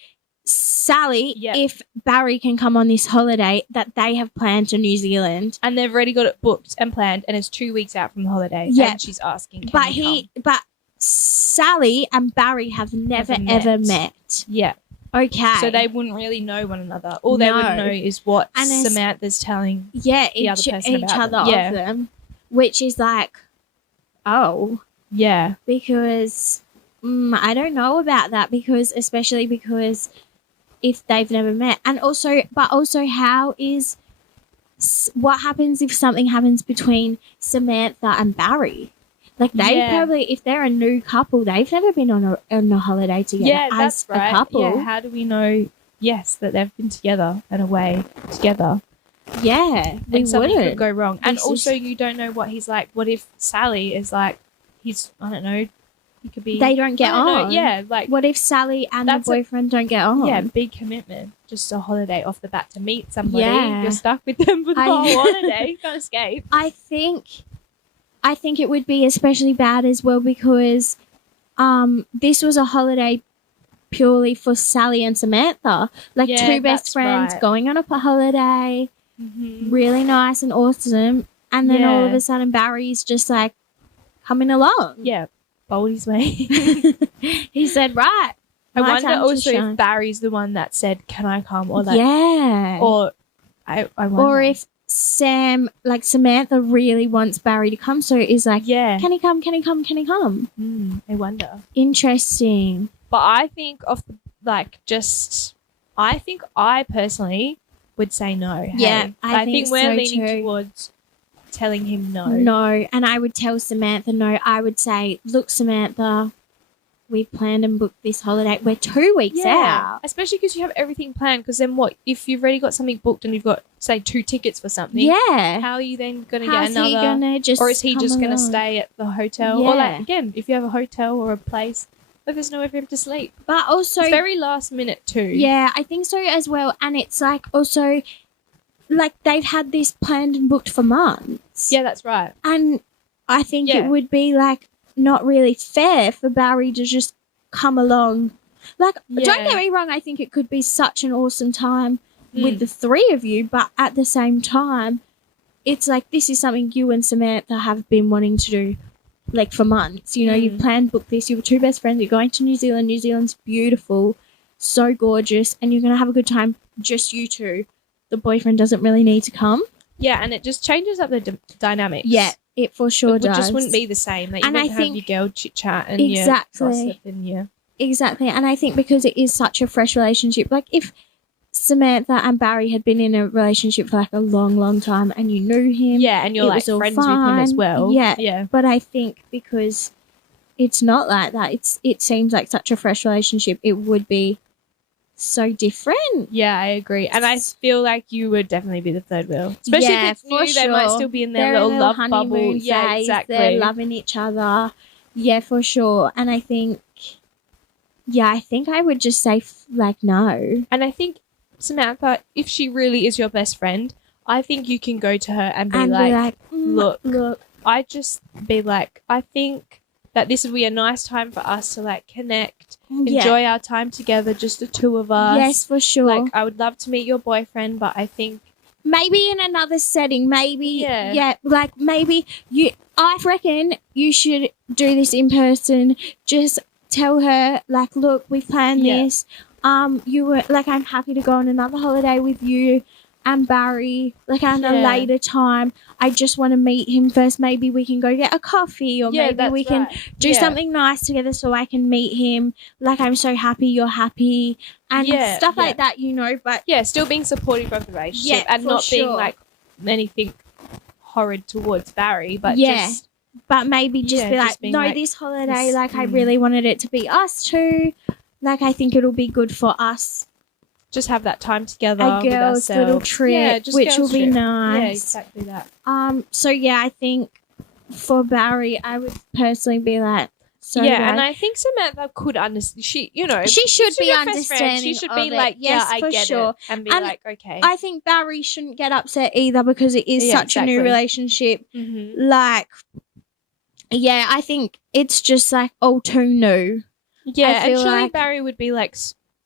Sally if Barry can come on this holiday that they have planned to New Zealand. And they've already got it booked and planned and it's 2 weeks out from the holiday. Yeah. And she's asking, But Sally and Barry have never ever met. Yeah. Okay. So they wouldn't really know one another. All they would know is what Samantha's telling the other person about of them. Which is like, oh. Yeah. Because I don't know about that especially because if they've never met. And also what happens if something happens between Samantha and Barry? Like they probably, if they're a new couple, they've never been on a holiday together as a couple. Yeah, how do we know, that they've been together and away together? Yeah, and something could go wrong. And also you don't know what he's like. What if Sally is like, I don't know, he could be. They don't get on. Yeah, like. What if Sally and the boyfriend don't get on? Yeah, big commitment. Just a holiday off the bat to meet somebody. Yeah. You're stuck with them for the whole holiday. You can't escape. I think it would be especially bad as well because this was a holiday purely for Sally and Samantha. Like two best friends going on a holiday, really nice and awesome. And then all of a sudden Barry's just like coming along. Yeah, bold his way. He said, right. I wonder also if Barry's the one that said, can I come? Or like, or I wonder. Or if Samantha really wants Barry to come, so is like, can he come? Can he come? Can he come? I wonder. Interesting. But I think I personally would say no. Yeah, hey? I think we're so leaning too. towards telling him no. No, and I would tell Samantha no. I would say, look, Samantha, we've planned and booked this holiday. We're 2 weeks out. Especially because you have everything planned. Because then what? If you've already got something booked and you've got, say, 2 tickets for something. Yeah. How are you then going to get How's another? he gonna just or is he just going to along? stay at the hotel? Yeah. Or like, again, if you have a hotel or a place, but there's nowhere for him to sleep. But also, it's very last minute too. Yeah, I think so as well. And it's like also, like they've had this planned and booked for months. Yeah, that's right. And I think it would be like not really fair for Barry to just come along. Like, don't get me wrong, I think it could be such an awesome time with the 3 of you, but at the same time, it's like this is something you and Samantha have been wanting to do like for months. You know, you've planned, booked this, you're 2 best friends, you're going to New Zealand. New Zealand's beautiful, so gorgeous, and you're going to have a good time, just you two. The boyfriend doesn't really need to come. Yeah, and it just changes up the dynamics. Yeah, it for sure does. It just wouldn't be the same. Like, you wouldn't have your girl chit-chat and your gossip and Exactly, and I think because it is such a fresh relationship, like if Samantha and Barry had been in a relationship for like a long, long time and you knew him. Yeah, and you're like friends with him as well. Yeah. But I think because it's not like that, it seems like such a fresh relationship, it would be so different. Yeah, I agree. And I feel like you would definitely be the third wheel. Especially if it's new, they might still be in their little love bubble. Yeah, exactly. They're loving each other. Yeah, for sure. And I think I would just say like no. And I think Samantha, if she really is your best friend, I think you can go to her and be like, look, I just be like, I think that this would be a nice time for us to like connect, enjoy our time together, just the 2 of us. Yes, for sure. Like, I would love to meet your boyfriend, but I think maybe in another setting, maybe like maybe I reckon you should do this in person. Just tell her like, look, we planned this. You were like, I'm happy to go on another holiday with you and Barry, like at a later time. I just want to meet him first. Maybe we can go get a coffee, or maybe we can do something nice together so I can meet him. Like, I'm so happy you're happy and stuff like that, you know. But still being supportive of the relationship and not being like anything horrid towards Barry, but but maybe just be like, no, this holiday, like I really wanted it to be us 2. Like, I think it'll be good for us. Just have that time together. A girls' little trip, which will be nice. Yeah, exactly that. So I think for Barry, I would personally be like, and I think Samantha could understand. She should be understanding. She should be like, I get it, and be like, okay. I think Barry shouldn't get upset either because it is such a new relationship. Like, I think it's just like all too new. Yeah, and surely Barry would be like,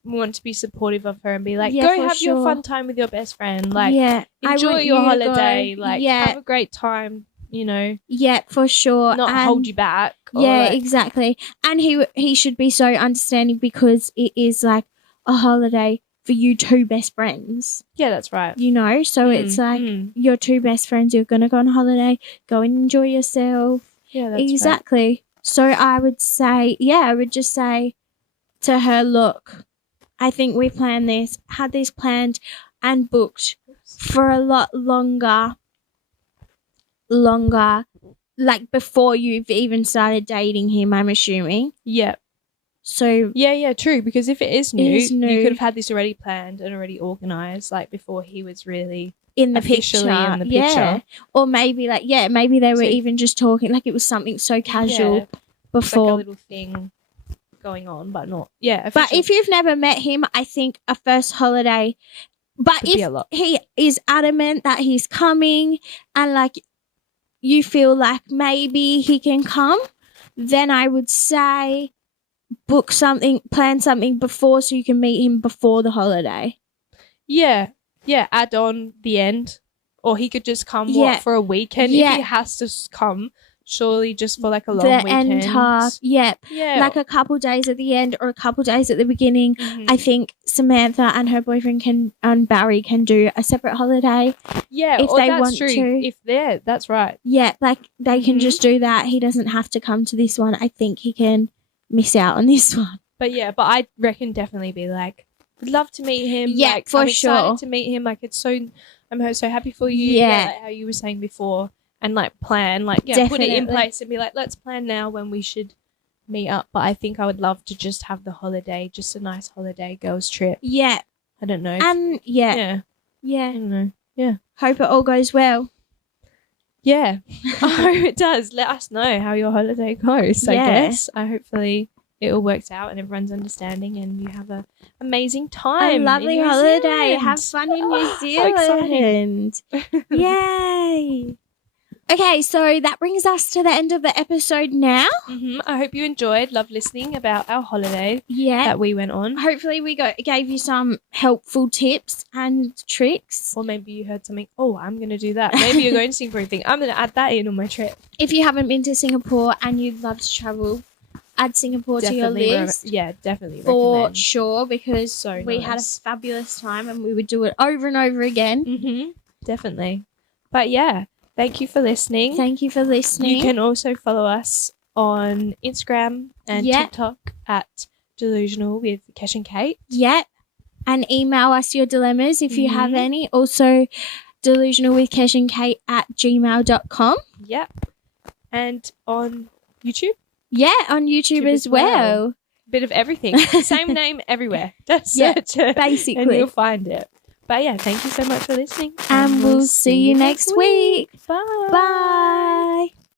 want to be supportive of her and be like, go have your fun time with your best friend. Like, enjoy your holiday. Like, have a great time, you know. Yeah, for sure. Not hold you back. Exactly. And he should be so understanding because it is like a holiday for you 2 best friends. Yeah, that's right. You know, so it's like your 2 best friends, you're going to go on holiday, go and enjoy yourself. Yeah, that's exactly. Right. So I would say, I would just say to her, look, I think we planned this, had this planned and booked for a lot longer, like before you've even started dating him, I'm assuming. Yeah. So yeah, true. Because if it is new, you could have had this already planned and already organised, like before he was really in the picture. Yeah. Or maybe maybe they were even just talking, like it was something so casual before. Like a little thing going on, but not official. But if you've never met him, I think a first holiday, but if he is adamant that he's coming and like you feel like maybe he can come, then I would say book something, plan something before so you can meet him before the holiday. Add on the end, or he could just come for a weekend. If he has to come, surely just for like a long weekend. End half, like a couple days at the end or a couple days at the beginning. I think Samantha and her boyfriend and Barry can do a separate holiday. Yeah, if they want to. That's right. Yeah, like they can just do that. He doesn't have to come to this one. I think he can miss out on this one. But I reckon definitely be like, would love to meet him. Yeah, like, for I'm sure. excited to meet him. Like, I'm so happy for you. Yeah. Like how you were saying before, and like plan, like put it in place and be like, let's plan now when we should meet up. But I think I would love to just have the holiday, just a nice holiday girls trip. Yeah. I don't know. And yeah. I don't know. Yeah. Hope it all goes well. Yeah. I hope it does. Let us know how your holiday goes. I guess. Hopefully it all works out and everyone's understanding and you have a amazing time. A lovely holiday. Have fun in New Zealand. Yay. Okay, so that brings us to the end of the episode now. I hope you enjoyed. Love listening about our holiday that we went on. Hopefully we gave you some helpful tips and tricks. Or maybe you heard something, I'm going to do that. Maybe you're going to Singapore and think, I'm going to add that in on my trip. If you haven't been to Singapore and you'd love to travel, add Singapore to your list. Definitely for recommend. Sure, because we had a fabulous time and we would do it over and over again. Definitely. But thank you for listening. Thank you for listening. You can also follow us on Instagram and TikTok at Delusional with Kesh and Kate. Yeah. And email us your dilemmas if you have any. Also, delusionalwithkeshandkate@gmail.com. Yep. And on YouTube? Yeah, on YouTube as well. Bit of everything. Same name everywhere. Just search it basically. and you'll find it. But thank you so much for listening. And we'll see you next week. Bye. Bye.